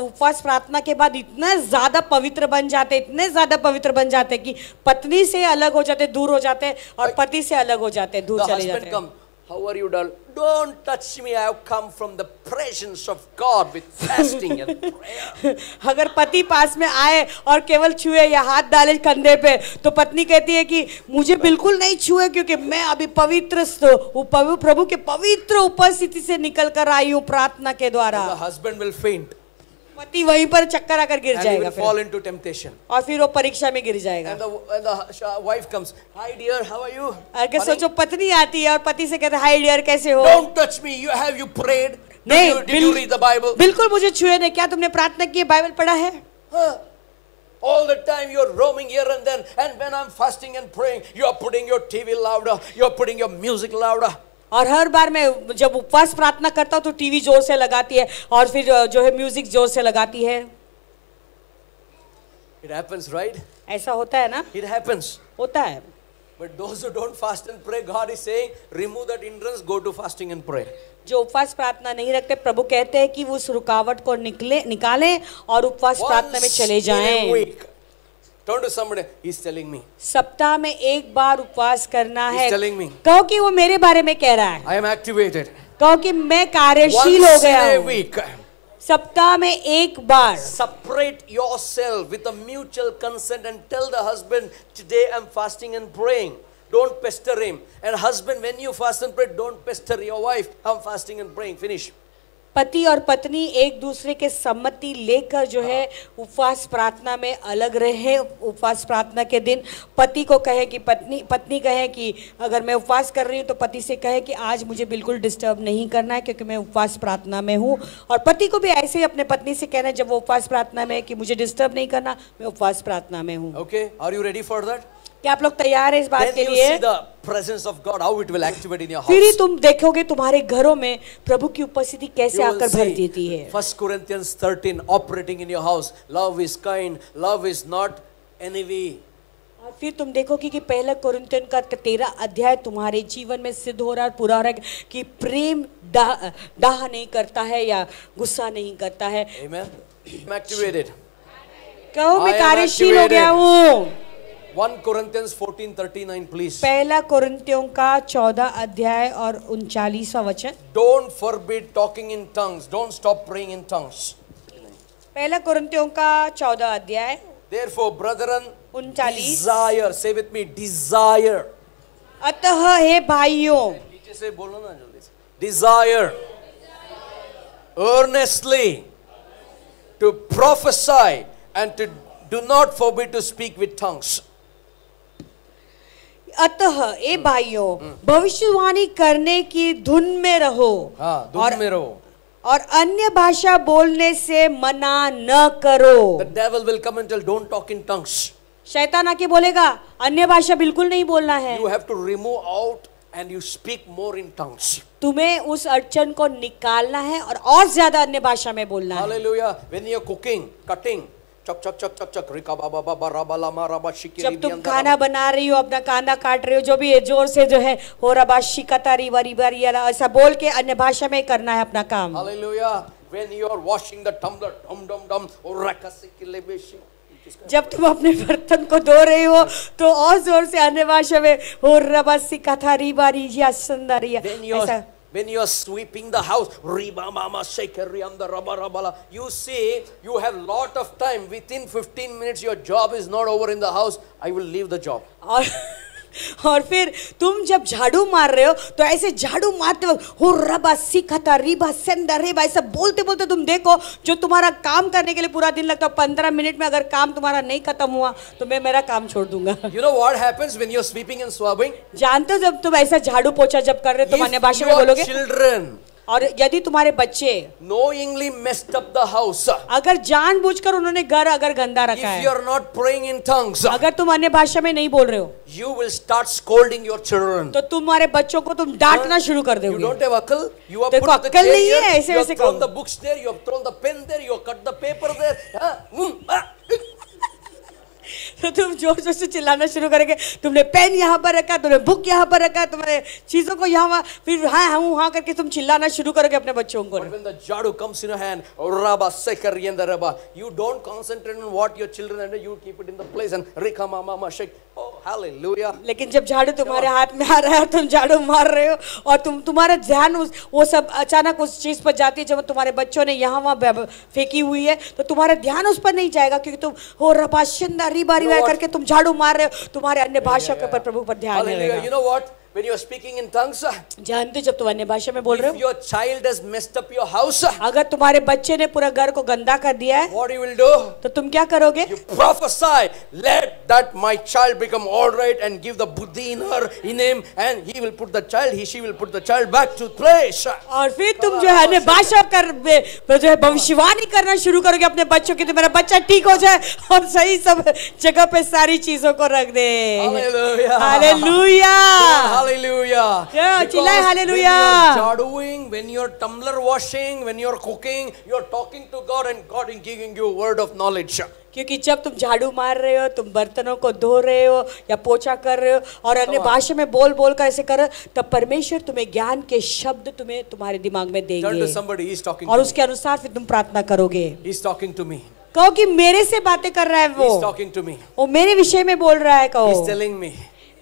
उपवास प्रार्थना के बाद इतना ज्यादा पवित्र बन जाते, इतने ज्यादा पवित्र बन जाते कि पत्नी से अलग हो जाते, दूर हो जाते, और पति से अलग हो जाते, दूर चले जाते। How are you, darling? Don't touch me. I have come from the presence of God with fasting and prayer. अगर पति पास में आए और केवल छुए या हाथ डाले कंधे पे, तो पत्नी कहती है कि मुझे बिल्कुल नहीं छुए, क्योंकि मैं अभी प्रभु के पवित्र उपस्थिति से निकल कर आई हूँ प्रार्थना के द्वारा। The husband will faint. पति वहीं पर चक्कर आकर गिर And he जाएगा, will fall into temptation. और फिर वो परीक्षा में गिर जाएगा। And the wife comes, hi dear, how are you? अगर सोचो पत्नी आती है और पति से कहते हैं हाय डियर कैसे हो? Don't touch me. Have you prayed? Did you read the Bible? बिल्कुल मुझे छुए नहीं, क्या तुमने प्रार्थना की, बाइबल पढ़ा है? All the time you're roaming here and then, and when I'm fasting and praying, you're putting your TV louder, you're putting your music louder. और हर बार मैं जब उपवास प्रार्थना करता हूँ तो टीवी जोर से लगाती है और फिर जो है म्यूजिक जोर से लगाती है। It happens, right? ऐसा होता है ना? It happens. होता है। But those who don't fast and pray, God is saying, remove that hindrance, go to fasting and pray. जो उपवास प्रार्थना नहीं रखते, प्रभु कहते हैं कि वो उस रुकावट को निकालें और उपवास प्रार्थना में चले जाएं। Turn to somebody. He's telling me. सप्ताह में एक बार उपवास करना है। He's telling me. कहो कि वो मेरे बारे में कह रहा है। I am activated. कहो कि मैं कार्यशील हो गया हूँ। Once in a week. सप्ताह में एक बार। Separate yourself with a mutual consent and tell the husband, today I'm fasting and praying. Don't pester him. And husband, when you fast and pray, don't pester your wife. I'm fasting and praying. Finish. पति और पत्नी एक दूसरे के सम्मति लेकर जो है उपवास प्रार्थना में अलग रहे। उपवास प्रार्थना के दिन पति को कहे कि पत्नी कहे कि अगर मैं उपवास कर रही हूँ तो पति से कहे कि आज मुझे बिल्कुल डिस्टर्ब नहीं करना है क्योंकि मैं उपवास प्रार्थना में हूँ। और पति को भी ऐसे ही अपने पत्नी से कहना है जब वो उपवास प्रार्थना में है कि मुझे डिस्टर्ब नहीं करना, मैं उपवास प्रार्थना में हूँ। Okay, are you ready for that? क्या आप लोग तैयार हैं इस बात के लिए? Then you see the presence of God, how it will activate in your house. फिर ही तुम देखोगे तुम्हारे घरों में प्रभु की उपस्थिति कैसे आकर भर देती है। 1 Corinthians 13 operating in your house. Love is kind, love is not envy. और फिर तुम देखोगे कि पहला कोरिन्थियन का 13 अध्याय तुम्हारे जीवन में सिद्ध हो रहा है, पूरा हो रहा है कि प्रेम डाह नहीं करता है या गुस्सा नहीं करता है। Amen. I'm activated. कहो मैं कार्यशील हो गया हूँ। 1 Corinthians 14:39 please. पहला कोरिन्थियों का 14 अध्याय और 39वां वचन। Don't forbid talking in tongues. Don't stop praying in tongues. पहला कोरिन्थियों का 14 अध्याय। Therefore, brethren, 39। desire. Say with me, desire. अतः हे भाइयों। नीचे से बोलो ना जल्दी से। Desire. Earnestly to prophesy and to do not forbid to speak with tongues. अतः ए भाइयों भविष्यवाणी करने की धुन में रहो। हाँ, धुन में रहो। और अन्य भाषा बोलने से मना न करो। The devil will come and tell, don't talk in tongues. शैतान आके बोलेगा अन्य भाषा बिल्कुल नहीं बोलना है, You have to remove out and you speak more in tongues. तुम्हें उस अड़चन को निकालना है और ज्यादा अन्य भाषा में बोलना है। Hallelujah. When you're cooking, cutting, chak chak chak chak chak, rika ba ba ba ba ra ba la ma ra ba shikiri जब तुम bianda खाना बना रही हो, अपना कांदा काट रही हो, जो भी है जोर से जो है हो रबा शिकतारी वरी वरी ऐसा बोल के अन्य भाषा में करना है अपना काम। Hallelujah. When you are washing the tumbler, dum dum dum, oraka sikile beshi. जब तुम अपने बर्तन को धो रही हो तो और जोर से अन्य भाषा में हो रबा शिकतारी वरी या सुंदरिया ऐसा। When you are sweeping the house, riba mama shakeri and the raba rabala, you see, you have lot of time. Within 15 minutes, your job is not over in the house. I will leave the job. और फिर तुम जब झाड़ू मार रहे हो तो ऐसे झाड़ू मारते वक्त हो रबा सिखता रिबा सेंदा रेबा ऐसा बोलते बोलते तुम देखो, जो तुम्हारा काम करने के लिए पूरा दिन लगता है 15 मिनट में अगर काम तुम्हारा नहीं खत्म हुआ तो मैं मेरा काम छोड़ दूंगा। You know what happens when you're sweeping and swabbing? जानते हो जब तुम ऐसा झाड़ू पोछा जब कर रहे हो तुम अन्य भाषा में बोलोगे। Children और यदि तुम्हारे बच्चे knowingly messed up the house, अगर जानबूझकर उन्होंने घर अगर गंदा रखा if है, you're not praying in tongues, अगर तुम अन्य भाषा में नहीं बोल रहे हो, you will start scolding your children. तो तुम्हारे बच्चों को तुम डांटना शुरू कर You दोगे। don't have akal. You have देखो, put the अक्कल chair नहीं है, here, ऐसे you have वैसे thrown कहो। the books there, you have thrown the pen there, you have cut the paper there. तो तुम जोर जोर से चिल्लाना शुरू करेंगे, तुमने पेन यहाँ पर रखा, तुमने बुक यहाँ पर रखा, तुम्हारे चीजों को यहाँ, फिर हाँ करके तुम चिल्लाना शुरू करोगे अपने बच्चों को। But when the jadu comes in your hand, raba sekari and the raba, you don't concentrate on what your children are doing, you keep it in the place and rika mama shake. Oh, hallelujah. लेकिन जब झाड़ू तुम्हारे हाथ में आ रहा है और तुम झाड़ू मार रहे हो और तुम्हारा ध्यान वो सब अचानक उस चीज पर जाती है जब तुम्हारे बच्चों ने यहाँ वहाँ फेंकी हुई है, तो तुम्हारा ध्यान उस पर नहीं जाएगा क्योंकि तुम हो रबा शिंदा रिबा रिबा करके तुम झाड़ू मार रहे हो, तुम्हारे अन्य भाषा के ऊपर प्रभु पर ध्यान नहीं Hallelujah. रहेगा। You know what? When you are speaking in tongues, जानते जब तुम अन्य भाषा में बोल रहे if हो, your child has messed up your house, अगर तुम्हारे बच्चे ने पूरा घर को गंदा कर दिया है what you will do? तो तुम क्या करोगे? You prophesy, let that my child become all right and give the buddhi in him, and he will put the child, she will put the child back to place. और फिर तुम जो है अन्य भाषा जो है भविष्यवाणी करना शुरू करोगे अपने बच्चों की, तो मेरा बच्चा ठीक हो जाए और सही सब जगह पे सारी चीजों को रख दे। Hallelujah. Hallelujah. Hallelujah. Yeah, Because चिल्लाए when hallelujah. you're jadooing, when you're tumbler washing, when you're cooking, you're talking to God and God is giving you a word of knowledge. क्योंकि जब तुम झाड़ू मार रहे हो, तुम बर्तनों को धो रहे हो या पोछा कर रहे हो और अन्य भाषा में बोल बोल कर ऐसे कर रहे हो, तब परमेश्वर तुम्हें ज्ञान के शब्द तुम्हें तुम्हारे दिमाग में Turn to देंगे somebody, he's talking और to उसके अनुसार फिर तुम प्रार्थना करोगे। me. He's talking to me. कहो कि मेरे से बातें कर रहा है He's talking to me. वो मेरे विषय में बोल रहा है। He's कहो telling me.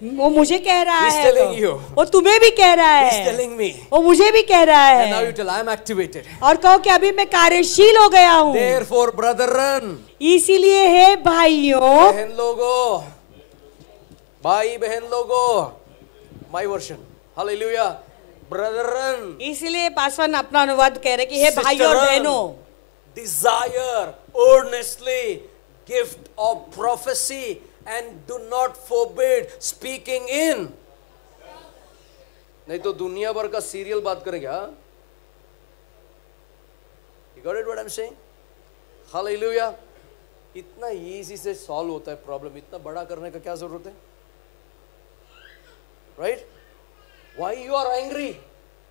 वो मुझे कह रहा He's है। telling कहो। you. वो तुम्हें भी कह रहा He's है। telling me. वो मुझे भी कह रहा And now है। you tell, I'm activated. और कहो कि अभी मैं कार्यशील हो गया हूँ। Therefore, brethren, इसीलिए हे भाइयों, बहन लोगों, भाई बहन लोगों, my version. Hallelujah. Brethren, इसलिए पासवान अपना अनुवाद कह रहे कि हे भाइयों और बहनों, desire earnestly gift of prophecy and do not forbid speaking in. नहीं तो दुनिया भर का सीरियल बात करेंगे। हाँ, you got it what I'm saying? Hallelujah. इतना इजी से सॉल्व होता है प्रॉब्लम, इतना बड़ा करने का क्या जरूरत है? Right? Why you are angry?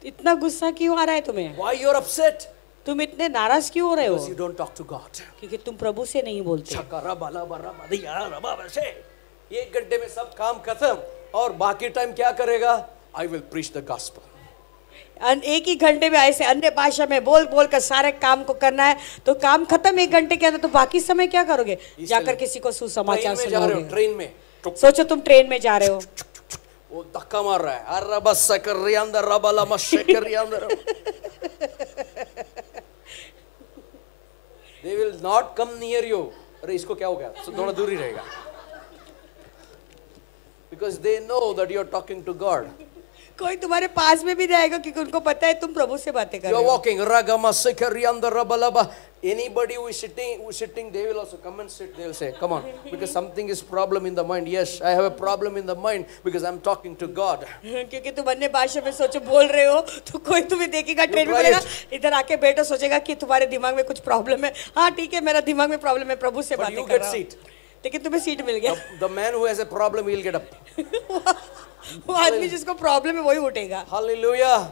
इतना गुस्सा क्यों आ रहा है तुम्हें? Why you are upset? तुम इतने नाराज क्यों हो रहे हो? Because you don't talk to God. क्योंकि तुम प्रभु से नहीं बोलते। छकारा बाला बारा बादिया रबा वैसे 1 घंटे में सब काम खत्म और बाकी टाइम क्या करेगा? I will preach the gospel. एक ही घंटे में ऐसे अन्य भाषा में बोल बोल कर सारे काम को करना है, तो काम खत्म 1 घंटे के अंदर, तो बाकी समय क्या करोगे? जाकर किसी को सुसमाचार सुनाओगे। ट्रेन में सोचो तुम ट्रेन में जा रहे हो, वो धक्का मार रहा है, अरे बस सकरी अंदर रबाला मशकरी अंदर। They will not come near you. अरे इसको क्या हो गया? थोड़ा दूर ही रहेगा। Because they know that you are talking to God. कोई तुम्हारे पास में भी जाएगा क्योंकि उनको पता है तुम प्रभु से बातें कर You रहे are हो। walking, ragama sekari andar rabalaba. Anybody who is sitting, they will also come and sit. They will say, "Come on," because something is problem in the mind. Yes, I have a problem in the mind because I'm talking to God. क्योंकि तुम अन्य भाषा में सोचो बोल रहे हो, तो कोई तुम्हें देखेगा ट्रेन में, try बोलेगा इधर आके बैठो, सोचेगा कि तुम्हारे दिमाग में कुछ प्रॉब्लम है। हाँ ठीक है, मेरा दिमाग में प्रॉब्लम है, प्रभु से But बातें you कर get रहा हूँ। seat. लेकिन तुम्हें सीट मिल गया। The man who has a problem, he'll get up. वो आदमी जिसको प्रॉब्लम है वही उठेगा। Hallelujah.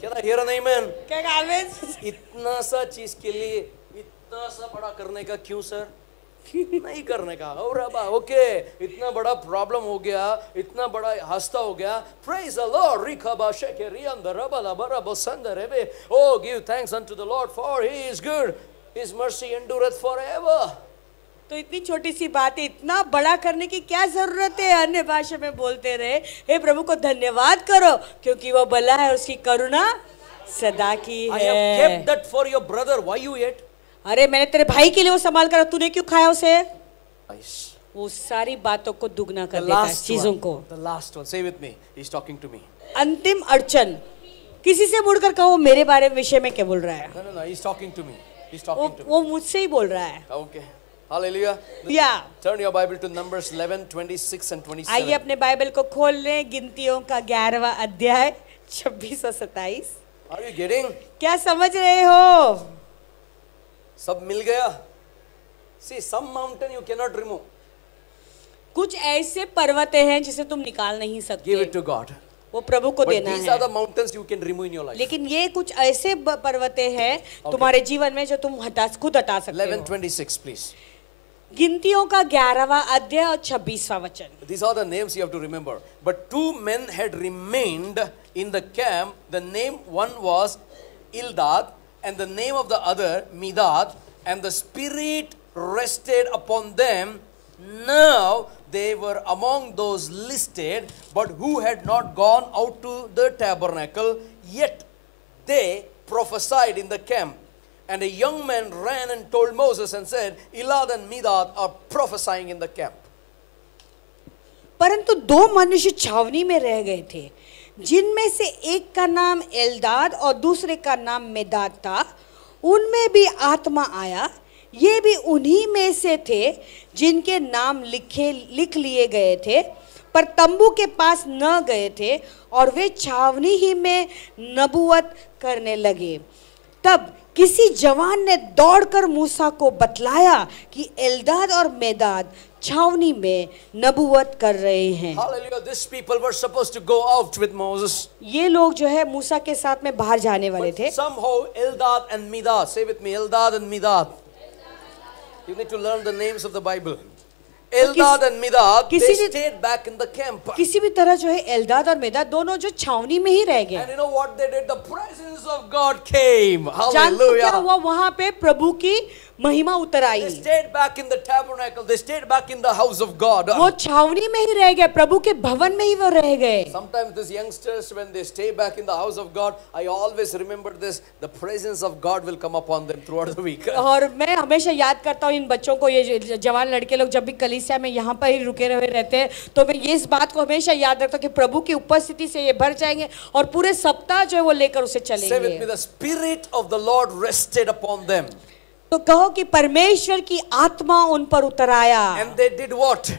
Can I hear an amen? क्या आमेन? इतना सा चीज के लिए इतना सा बड़ा करने का क्यों सर? नहीं करने का। और अब ओके, इतना बड़ा प्रॉब्लम हो गया, इतना बड़ा हस्ता हो गया। Praise the Lord. Rikaba shekeri andara bala bara bosandare be. Oh, give thanks unto the Lord for He is good. His mercy endureth forever. तो इतनी छोटी सी बात है, इतना बड़ा करने की क्या जरूरत है? अन्य भाषा में बोलते रहे, हे प्रभु को धन्यवाद करो क्योंकि वो भला है, उसकी करुणा सदा की I have है। kept that for your brother. Why you ate? अरे मैंने तेरे भाई के लिए वो संभाल कर, तूने क्यों खाया उसे? Nice. वो सारी बातों को दुगना कर The देता है, last चीजों one. को। The last one. Say with me. He's talking to me. अंतिम अड़चन, किसी से मुड़कर कहो मेरे बारे में विषय में क्या बोल रहा है? No. He's talking to me. He's वो talking to me. वो मुझसे ही बोल रहा है। Okay. Hallelujah. या Turn your Bible to Numbers 11, 26 and 27. आइए अपने बाइबल को खोल लें, गिनतियों का 11वां अध्याय 26 और 27। Are you getting? क्या समझ रहे हो? सब मिल गया? See, some mountain you cannot remove. कुछ ऐसे पर्वत हैं जिसे तुम निकाल नहीं Give सकते, it to God. वो प्रभु को But देना these are है। the mountains you can remove in your life. लेकिन ये कुछ ऐसे पर्वते हैं तुम्हारे जीवन में जो तुम खुद हटा सकते 11, हो। 26, please. गिनतियों का 11वां अध्याय और 26वां वचन। These are the names you have to remember. But 2 men had remained in the camp. The name one was Eldad, and the name of the other Medad, and the Spirit rested upon them. Now they were among those listed, but who had not gone out to the tabernacle, yet they prophesied in the camp. And a young man ran and told Moses and said, Eldad and Medad are prophesying in the camp. परंतु 2 मनुष्य छावनी में रह गए थे, जिनमें से एक का नाम एल्दाद और दूसरे का नाम मेदाद था। उनमें भी आत्मा आया, ये भी उन्हीं में से थे जिनके नाम लिख लिए गए थे, पर तंबू के पास न गए थे, और वे छावनी ही में नबूवत करने लगे। तब किसी जवान ने दौड़कर मूसा को बतलाया कि एल्दाद और मेदाद छावनी में नबूवत कर रहे हैं। Hallelujah. These people were supposed to go out with Moses. ये लोग जो है मूसा के साथ में बाहर जाने वाले थे। But somehow Eldad and Medad, say with me, Eldad and Medad. You need to learn the names of the Bible. Eldad and Medad, they stayed back in the camp. किसी भी तरह जो है एल्दाद और मेदाद दोनों जो छावनी में ही रह गए। And you know what they did? The presence of God came. जानते हो क्या Hallelujah. हुआ? वहां पे प्रभु की महिमा उतर आई। They stayed back in the tabernacle. They stayed back in the house of God. वो छावनी में ही रह गए, प्रभु के भवन में ही वो रह गए। Sometimes these youngsters, when they stay back in the house of God, I always remember this, the presence of God will come upon them throughout the week. और मैं हमेशा याद करता हूँ इन बच्चों को, ये जवान लड़के लोग जब भी कलीसिया में यहाँ पर ही रुके रहे रहते हैं, तो मैं ये इस बात को हमेशा याद रखता हूँ कि प्रभु की उपस्थिति से ये भर जाएंगे और पूरे सप्ताह जो है वो लेकर उसे Say with me, चलेंगे। the Spirit of the Lord rested upon them. तो कहो कि परमेश्वर की आत्मा उन पर उतर आया। And they did what?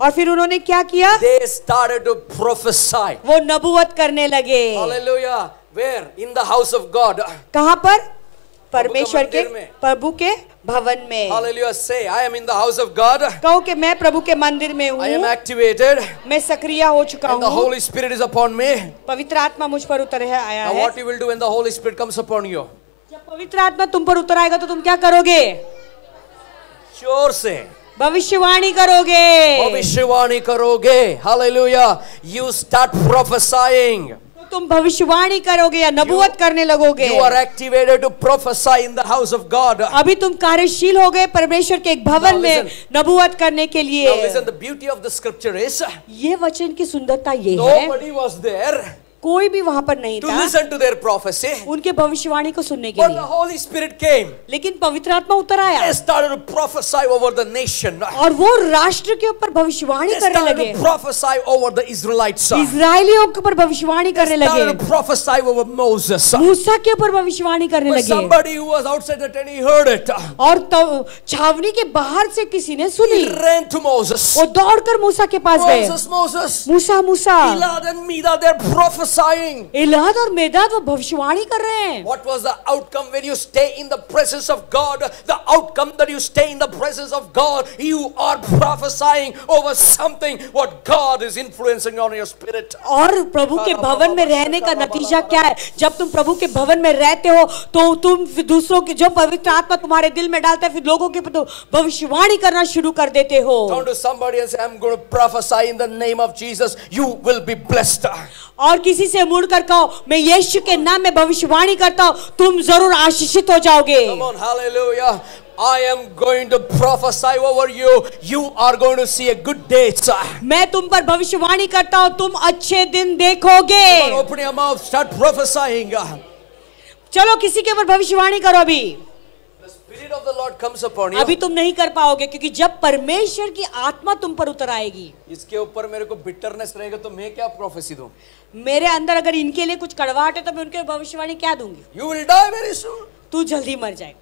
और फिर उन्होंने क्या किया? They started to prophesy. वो नबूवत करने लगे। Hallelujah. Where? In the house of God. कहाँ पर? परमेश्वर के मंदिर में। प्रभु के भवन में। Hallelujah. Say, I am in the house of God. कहो कि मैं प्रभु के मंदिर में I am हूँ, activated. मैं सक्रिय हो चुका And the हूँ, Holy Spirit is upon me. पवित्र आत्मा मुझ पर उतर है आया Now है। what you will do when the Holy Spirit comes upon you? जब पवित्र आत्मा तुम पर उतर आएगा तो तुम क्या करोगे? जोर से भविष्यवाणी करोगे। भविष्यवाणी करोगे. Hallelujah. You start prophesying. तो तुम भविष्यवाणी करोगे या नबूवत करने लगोगे। You are activated to prophesy in the house of God. अभी तुम कार्यशील हो गए परमेश्वर के एक भवन में नबूवत करने के लिए। Now listen, the beauty of the scripture is ये वचन की सुंदरता ये है, nobody was there कोई भी वहां पर नहीं to था listen to their prophecy. उनके भविष्यवाणी को सुनने के But the लिए, Holy Spirit came. लेकिन पवित्र आत्मा उतर आया They started to prophesy over the nation. और वो राष्ट्र के ऊपर भविष्यवाणी They करने started लगे। to prophesy over the Israelites. They इजरायलियों के ऊपर भविष्यवाणी करने लगे, started to prophesy over Moses. मूसा के ऊपर भविष्यवाणी करने But लगे। somebody who was outside the tent, he heard it. और तो छावनी के बाहर से किसी ने He सुनी, ran to Moses. वो दौड़कर मूसा के पास गए। Moses, Musa Musa, Eldad and Medad, they're prophesying prophesying. इलाद और मेदाद वो भविष्यवाणी कर रहे हैं. What was the outcome when you stay in the presence of God? The outcome that you stay in the presence of God, you are prophesying over something what God is influencing on your spirit. और प्रभु के भवन में रहने का नतीजा क्या है? जब तुम प्रभु के भवन में रहते हो तो तुम दूसरों के जो पवित्र आत्मा तुम्हारे दिल में डालता है फिर लोगों के भविष्यवाणी करना शुरू कर देते हो. Turn to somebody and say, I'm going to prophesy in the name of Jesus. You will be blessed. और किसी से मुड़कर कहो मैं यीशु के नाम में भविष्यवाणी करता हूँ तुम जरूर आशीषित हो जाओगे. Come on, hallelujah. I am going to prophesy over you. You are going to see a good day. मैं तुम पर भविष्यवाणी करता हूँ तुम अच्छे दिन देखोगे. Come on, open your mouth, start prophesying. चलो किसी के ऊपर भविष्यवाणी करो अभी. The Spirit of the Lord comes upon you. अभी तुम नहीं कर पाओगे क्योंकि जब परमेश्वर की आत्मा तुम पर उतर आएगी. इसके ऊपर मेरे को बिटरनेस रहेगा तो मैं क्या प्रोफेसी दूं? मेरे अंदर अगर इनके लिए कुछ कड़वाहट है तो मैं उनके भविष्यवाणी क्या दूंगी? You will die very soon. तू जल्दी मर जाएगा.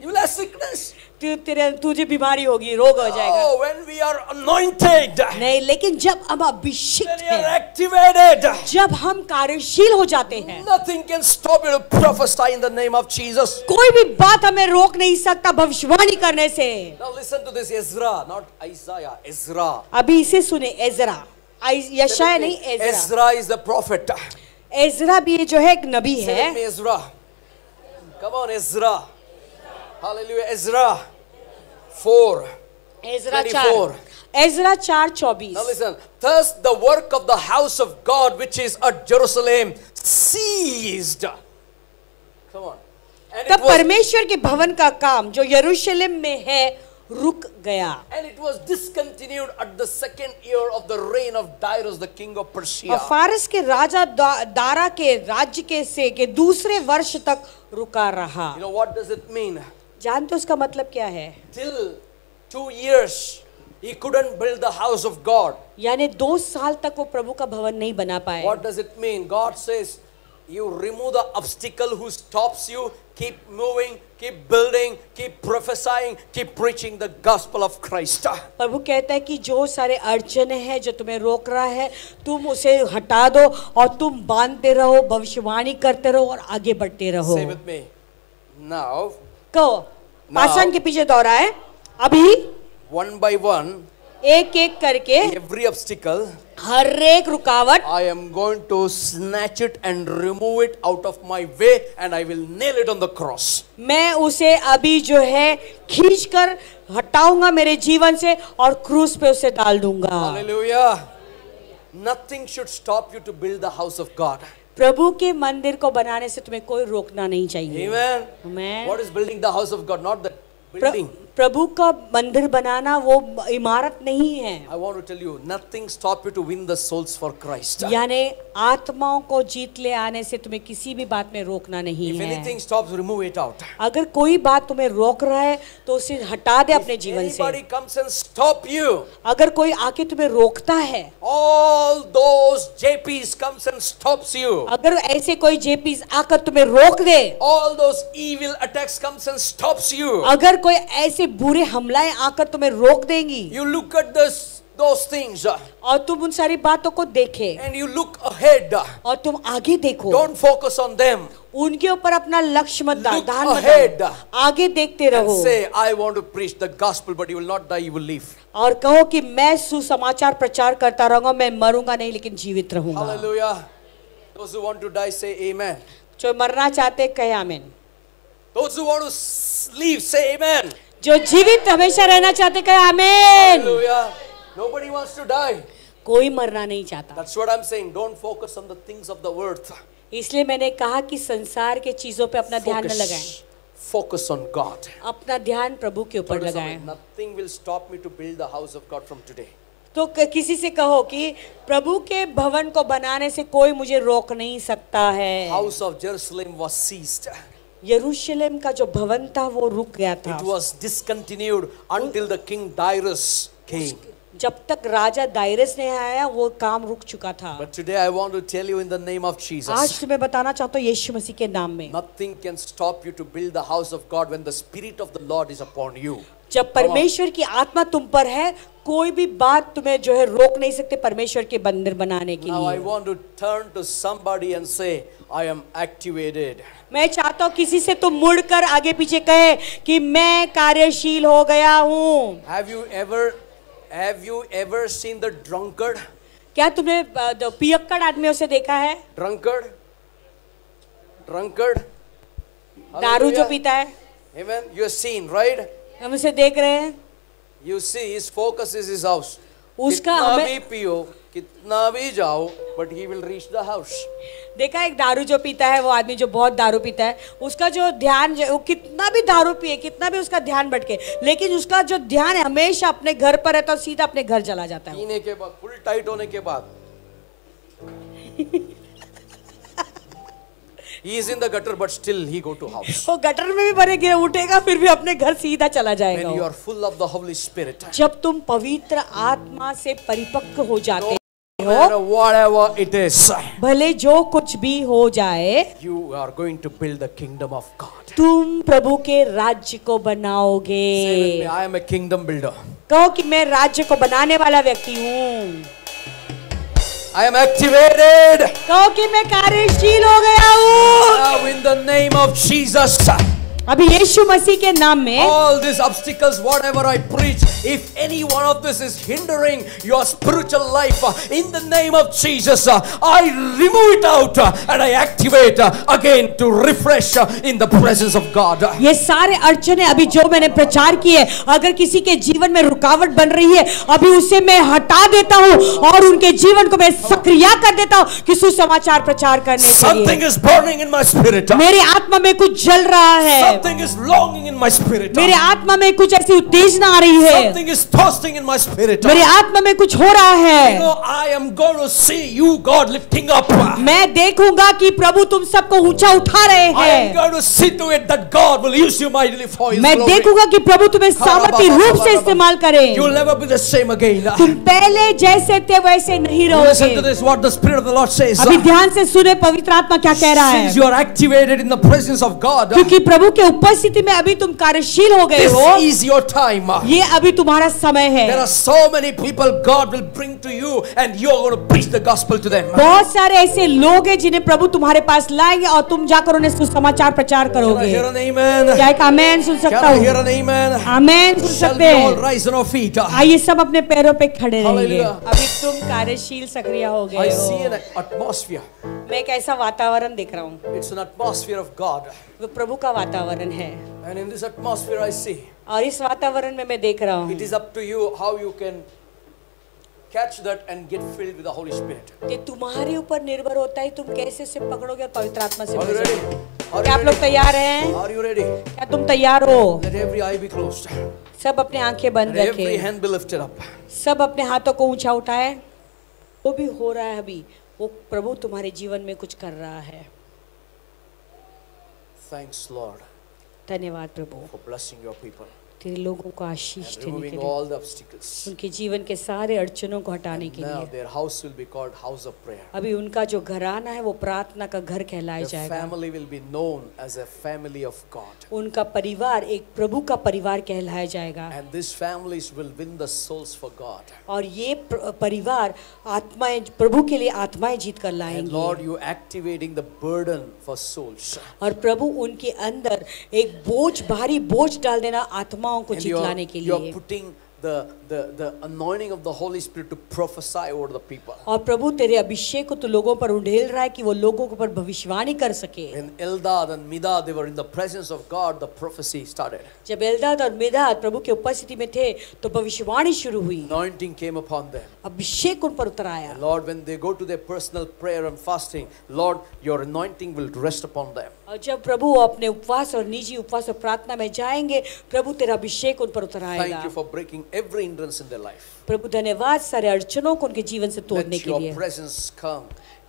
You will have sickness. तुझे बीमारी होगी रोग हो जाएगा. Oh, when we are anointed. नहीं लेकिन जब हम When अभिषिक्त we are हैं activated. जब हम कार्यशील हो जाते हैं Nothing can stop you to prophesy in the name of Jesus. कोई भी बात हमें रोक नहीं सकता भविष्यवाणी करने से. Now listen to this, Ezra, not Isaiah, Ezra. अभी इसे सुने एजरा यशाया नहीं Ezra. Ezra is the prophet. Ezra भी जो है एक नबी Say with है. me, Ezra. Come on, Ezra. Hallelujah. Ezra 4. Ezra 24. 4 Ezra 4:24. Now listen. Thus the work of the house of God which is at Jerusalem ceased. Come on. And तब परमेश्वर के भवन का काम जो यरूशलेम में है रुक गया. And it was discontinued at the second year of the reign of Darius, the king of Persia. और फारस के राजा दारा के राज्य के दूसरे वर्ष तक रुका रहा. You know what does it mean? जानते हो उसका मतलब क्या है? Till 2 years he couldn't build the house of God. यानी 2 साल तक वो प्रभु का भवन नहीं बना पाए. What does it mean? God says, you remove the obstacle who stops you, keep moving, keep building, keep prophesying, keep preaching the gospel of Christ. प्रभु कहता है कि जो सारे अड़चने हैं जो तुम्हें रोक रहा है तुम उसे हटा दो और तुम बांधते रहो भविष्यवाणी करते रहो और आगे बढ़ते रहो. Say with me. Now, कहो पाषाण के पीछे दोहराए. अभी one by one, एक एक करके every obstacle, हर एक रुकावट I am going to snatch it and remove it out of my way and I will nail it on the cross. मैं उसे अभी जो है खींचकर हटाऊंगा मेरे जीवन से और क्रूस पे उसे डाल दूंगा. Hallelujah. Nothing should stop you to build the house of God. प्रभु के मंदिर को बनाने से तुम्हें कोई रोकना नहीं चाहिए. Amen. Amen. What is building the house of God? Not the building. प्रभु का मंदिर बनाना वो इमारत नहीं है. I want to tell you, nothing stop you to win the souls for Christ. यानी आत्माओं को जीत ले आने से तुम्हें किसी भी बात में रोकना नहीं If है. anything stops, remove it out. अगर कोई बात तुम्हें रोक रहा है तो उसे हटा दे अपने जीवन से. Anybody comes and stop you, अगर कोई आके तुम्हें रोकता है all those JPs comes and stops you, अगर ऐसे कोई जेपीस आकर तुम्हें रोक दे all those evil attacks comes and stops you. अगर कोई ऐसे बुरे हमलाएं आकर तुम्हें रोक देंगी You look at those things और तुम उन सारी बातों को देखे and you look ahead. और तुम आगे देखो. Don't focus on them. उनके ऊपर अपना लक्ष्य मत Look ध्यान मत ahead. डालो. आगे देखते And रहो say, I want to preach the gospel, but you will not die, you will live. और कहो कि मैं सुसमाचार प्रचार करता रहूंगा मैं मरूंगा नहीं लेकिन जीवित रहूंगा. Hallelujah. Those who want to die say amen. जो मरना चाहते कहे आमीन. Those who want to leave say amen. जो जीवित हमेशा रहना चाहते कहे आमीन. Hallelujah. Nobody wants to die. कोई मरना नहीं चाहता. That's what I'm saying. Don't focus on the things of the earth. इसलिए मैंने कहा कि संसार के चीजों पे अपना ध्यान न लगाएं. Focus on God. अपना ध्यान प्रभु के ऊपर लगाएं. Nothing will stop me to build the house of God from today. तो किसी से कहो कि प्रभु के भवन को बनाने से कोई मुझे रोक नहीं सकता है. House of Jerusalem was seized. यरूशलेम का जो भवन था वो रुक गया था. It was discontinued until the king Darius came. जब तक राजा दायरस ने आया वो काम रुक चुका था. But today I want to tell you in the name of Jesus. आज तुम्हें बताना चाहता हूँ यीशु मसीह के नाम में. Nothing can stop you to build the house of God when the Spirit of the Lord is upon you. जब परमेश्वर की आत्मा तुम पर है कोई भी बात तुम्हें जो है रोक नहीं सकते परमेश्वर के मंदिर बनाने के Now I लिए। want to turn to somebody and say, I am activated. मैं चाहता हूँ किसी से तुम मुड़कर आगे पीछे कहे कि मैं कार्यशील हो गया हूँ। Have you ever seen the drunkard? क्या तुमने पियक्कड़ आदमियों से देखा है? Drunkard? दारू जो Hallelujah. पीता है, Amen. You have seen, right? हम उसे देख रहे हैं। You see, his focus is his house. उसका कितना हमें भी पियो, कितना भी जाओ, but he will reach the house. देखा, एक दारू जो पीता है, वो आदमी जो बहुत दारू पीता है, उसका जो ध्यान वो कितना भी दारू पिए, कितना भी उसका ध्यान भटके, लेकिन उसका जो ध्यान है हमेशा अपने घर पर रहता है, सीधा अपने घर चला जाता है। पीने के बाद, फुल टाइट होने के बाद, he is in the gutter, but still he go to house. वो गटर में भी भरे गिरे उठेगा, फिर भी अपने घर सीधा चला जाएगा। When you are full of the Holy Spirit, जब तुम पवित्र आत्मा से परिपक्व हो जाते no हो, matter whatever it is, भले जो कुछ भी हो जाए, you are going to build the kingdom of God. तुम प्रभु के राज्य को Say with me, बनाओगे। I am a kingdom builder. कहो कि मैं राज्य को बनाने वाला व्यक्ति हूँ। I am activated. कहो कि मैं कार्यशील हो गया हूँ। Now in the name of Jesus, अभी यीशु मसीह के नाम में all these obstacles, whatever I preach, if any one of this is hindering your spiritual life, in the name of Jesus, I remove it out and I activate again to refresh in the presence of God. ये सारे अड़चने अभी जो मैंने प्रचार किए, अगर किसी के जीवन में रुकावट बन रही है, अभी उसे मैं हटा देता हूँ और उनके जीवन को मैं सक्रिय कर देता हूँ कि सुसमाचार प्रचार करने के Something लिए। is burning in my spirit. मेरी आत्मा में कुछ जल रहा है, Something is longing in my spirit. मेरे आत्मा में कुछ ऐसी उत्तेजना आ रही है, Something is thirsting in my spirit. मेरे आत्मा में कुछ हो रहा You है। know, I am going to see you, God, lifting up. मैं देखूंगा कि प्रभु तुम सबको ऊंचा उठा रहे I am हैं। going to see to it that God will use you mightily for His मैं glory. देखूंगा कि प्रभु तुम्हें सामर्थी रूप से इस्तेमाल करें। You will never be the same again. तुम पहले जैसे थे वैसे नहीं Listen to रहोगे। this, what the Spirit of the Lord says. अभी ध्यान से सुने पवित्र आत्मा क्या कह रहा है। Since you are activated in the presence of God, क्योंकि प्रभु के उपस्थिति में अभी तुम कार्यशील हो गए this हो, is your time. ये अभी तुम्हारा समय There है। are so many people God will bring to you and you are going to preach the gospel to them. बहुत सारे ऐसे लोग हैं जिन्हें प्रभु तुम्हारे पास लाएंगे और तुम जाकर उन्हें सुसमाचार प्रचार Can I करोगे। hear an amen? क्या एक आमेन सुन Can सकता I hear हूँ? an amen? Amen soon Shall सकते we all हैं। rise on our feet? आइए सब अपने पैरों पे खड़े रहेंगे। Hallelujah. अभी तुम कार्यशील सक्रिय हो I गए see an हो। atmosphere. मैं एक ऐसा वातावरण देख रहा हूँ, It's an atmosphere of God. वो प्रभु का वातावरण है। And in this atmosphere I see, और इस वातावरण में मैं देख रहा हूँ, it is up to you how you can catch that and get filled with the Holy Spirit. ये तुम्हारे ऊपर निर्भर होता है, तुम कैसे से पकड़ोगे और पवित्र आत्मा से Are you भर ready? जाओगे। Are क्या you आप लोग ready? तैयार हैं? Are you ready? क्या तुम तैयार हो? Let every eye be closed. सब अपने आंखें बंद Let every रखें, hand be lifted up. सब अपने हाथों को ऊंचा उठाए। वो भी हो रहा है अभी, वो प्रभु तुम्हारे जीवन में कुछ कर रहा है। Thanks, Lord, धन्यवाद प्रभु, for blessing your people तेरे लोगों को आशीष and देने के removing लिए, all the obstacles. उनके जीवन के सारे अड़चनों को हटाने के Now लिए। their house will be called house of prayer. अभी उनका जो घराना है वो प्रार्थना का घर कहलाया Their जाएगा। family will be known as a family of God. उनका परिवार एक प्रभु का परिवार कहलाया जाएगा। And these families will win the souls for God. और ये परिवार आत्माएं प्रभु के लिए आत्माएं जीत कर And लाएंगे। Lord, you activating the burden for souls. और प्रभु उनके अंदर एक बोझ, भारी बोझ डाल देना आत्माओं को And जितलाने के you're लिए। putting the anointing of the Holy Spirit to prophesy over the people. और प्रभु तेरे अभिषेक को तो लोगों पर उंडेल रहा है कि वो लोगों के ऊपर भविष्यवाणी कर सके। When Eldad and Medad, they were in the presence of God, the prophecy started. जब एल्दाद और मेदाद प्रभु के उपस्थिति में थे तो भविष्यवाणी शुरू हुई, Anointing came upon them. अभिषेक उन पर उतर आया। And Lord, when they go to their personal prayer and fasting, Lord, your anointing will rest upon them. और जब प्रभु अपने उपवास और निजी उपवास और प्रार्थना में जाएंगे, प्रभु तेरा अभिषेक उन पर उतर आएगा। Thank you for breaking every hindrance in their life. प्रभु धन्यवाद सारे अड़चनों को उनके जीवन से तोड़ने Let के your लिए। presence come.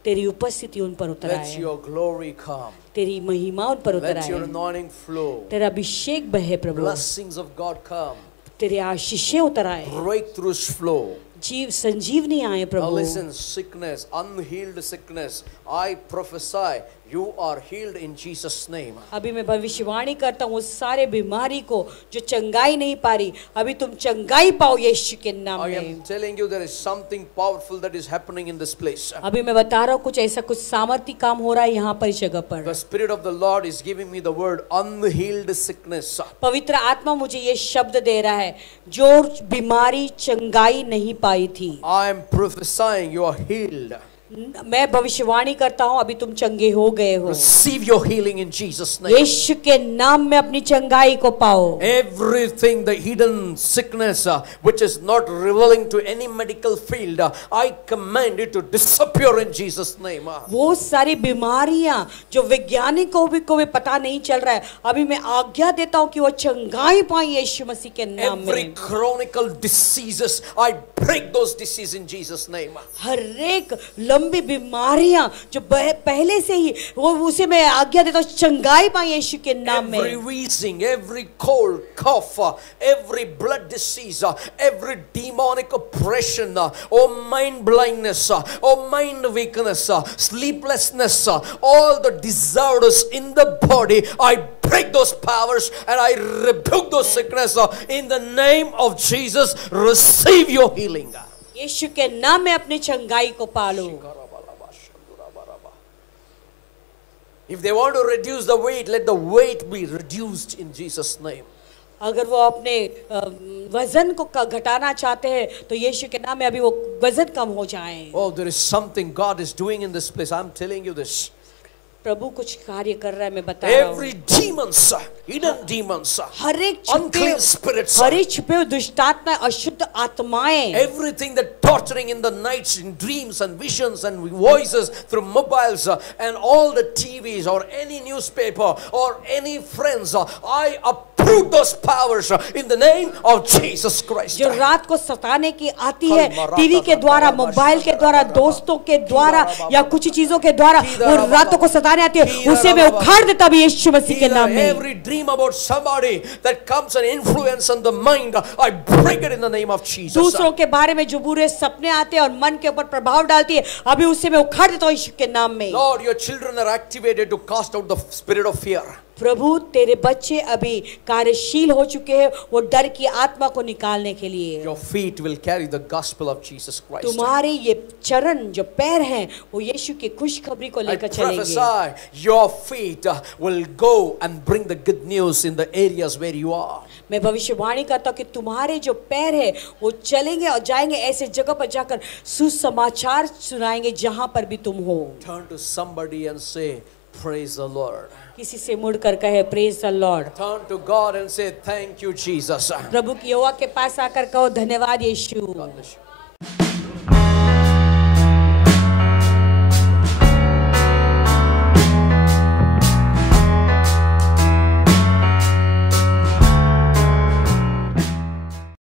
तेरी उपस्थिति उन पर उतर Let आए, your glory come. तेरी महिमा उन पर उतर Let your आए, anointing flow. तेरा अभिषेक बहे प्रभु, Blessings of God come. तेरे आशीषें उतर आए, Breakthroughs flow. जीव संजीवनी आए Now Prabhu. listen, sickness, unhealed sickness, I prophesy, You are healed in Jesus' name. अभी मैं भविष्यवाणी करता हूँ उस सारे बीमारी को जो चंगाई नहीं पा रही, अभी तुम चंगाई पाओ यीशु के नाम I में। am telling you there is something powerful that is happening in this place. अभी मैं बता रहा हूँ कुछ ऐसा कुछ सामर्थ्य काम हो रहा है यहाँ पर इस जगह पर। The Spirit of the Lord is giving me the word unhealed sickness. पवित्र आत्मा मुझे ये शब्द दे रहा है, जो बीमारी चंगाई नहीं पाई थी, I am prophesying you are healed. मैं भविष्यवाणी करता हूँ अभी तुम चंगे हो गए हो। Receive your healing in Jesus' name. यीशु के नाम में अपनी चंगाई को पाओ। Everything, the hidden sickness which is not revealing to any medical field, I command it to disappear in Jesus' name. वो सारी बीमारियां जो वैज्ञानिकों को भी पता नहीं चल रहा है, अभी मैं आज्ञा देता हूँ कि वो चंगाई पाए यीशु मसीह के नाम Every में। chronic diseases, I break those diseases in Jesus' name. हर एक लंबी बीमारियां जो पहले से ही वो उसे मैं आज्ञा देता हूँ चंगाई पाए यीशु के नाम में। Every wheezing, every cold, cough, every blood disease, every demonic oppression, or mind blindness, or mind weakness, sleeplessness, all the disorders in the body, I break those powers and I rebuke those sickness in the name of Jesus. Receive your healing. यीशु के नाम में अपनी चंगाई को पालो। If they want to reduce the weight, let the weight be reduced in Jesus' name. अगर वो अपने वजन को घटाना चाहते हैं तो यीशु के नाम में अभी वो वजन कम हो जाए। Oh, there is something God is doing in this place. I'm telling you this. प्रभु कुछ कार्य कर रहा है, मैं बता रहा हूँ। Every demons, hidden demons, हर एक unclean spirits, हर एक छुपे हुए दुष्ट आत्माएं, अशुद्ध आत्माएं, everything that torturing in the nights, in dreams and visions and voices through mobiles and all the TVs or any newspaper or any friends, I uproot those powers in the name of Jesus Christ. जो रात को सताने की आती है TV के द्वारा, mobile के द्वारा, दोस्तों के द्वारा या कुछ चीजों के द्वारा वो रातों को सताने आती है, उसे मैं उखाड़ देता हूं यीशु मसीह के नाम में। Every dream about somebody that comes and influence on the mind, I break it in the name of Jesus. दूसरों के बारे में जो बुरे सपने आते हैं और मन के ऊपर प्रभाव डालती है, अभी उसे मैं उखाड़ देता हूं यीशु के नाम में। Lord, your children are activated to cast out the spirit of fear. प्रभु तेरे बच्चे अभी कार्यशील हो चुके हैं वो डर की आत्मा को निकालने के लिए। Your feet will carry the gospel of Jesus Christ. तुम्हारे ये चरण जो पैर हैं वो यीशु की खुशखबरी को I लेकर चलेंगे। prophesy your feet will go and bring the good news in the areas where you are. मैं भविष्यवाणी करता हूँ कि तुम्हारे जो पैर हैं वो चलेंगे और जाएंगे ऐसे जगह पर जाकर सुसमाचार सुनाएंगे जहां पर भी तुम हो। Turn to somebody and say, praise the Lord. किसी से मुड़कर कहे praise the Lord. Turn to God and say, thank you, Jesus. प्रभु की यहोवा के पास आकर कहो धन्यवाद यीशु। God bless you.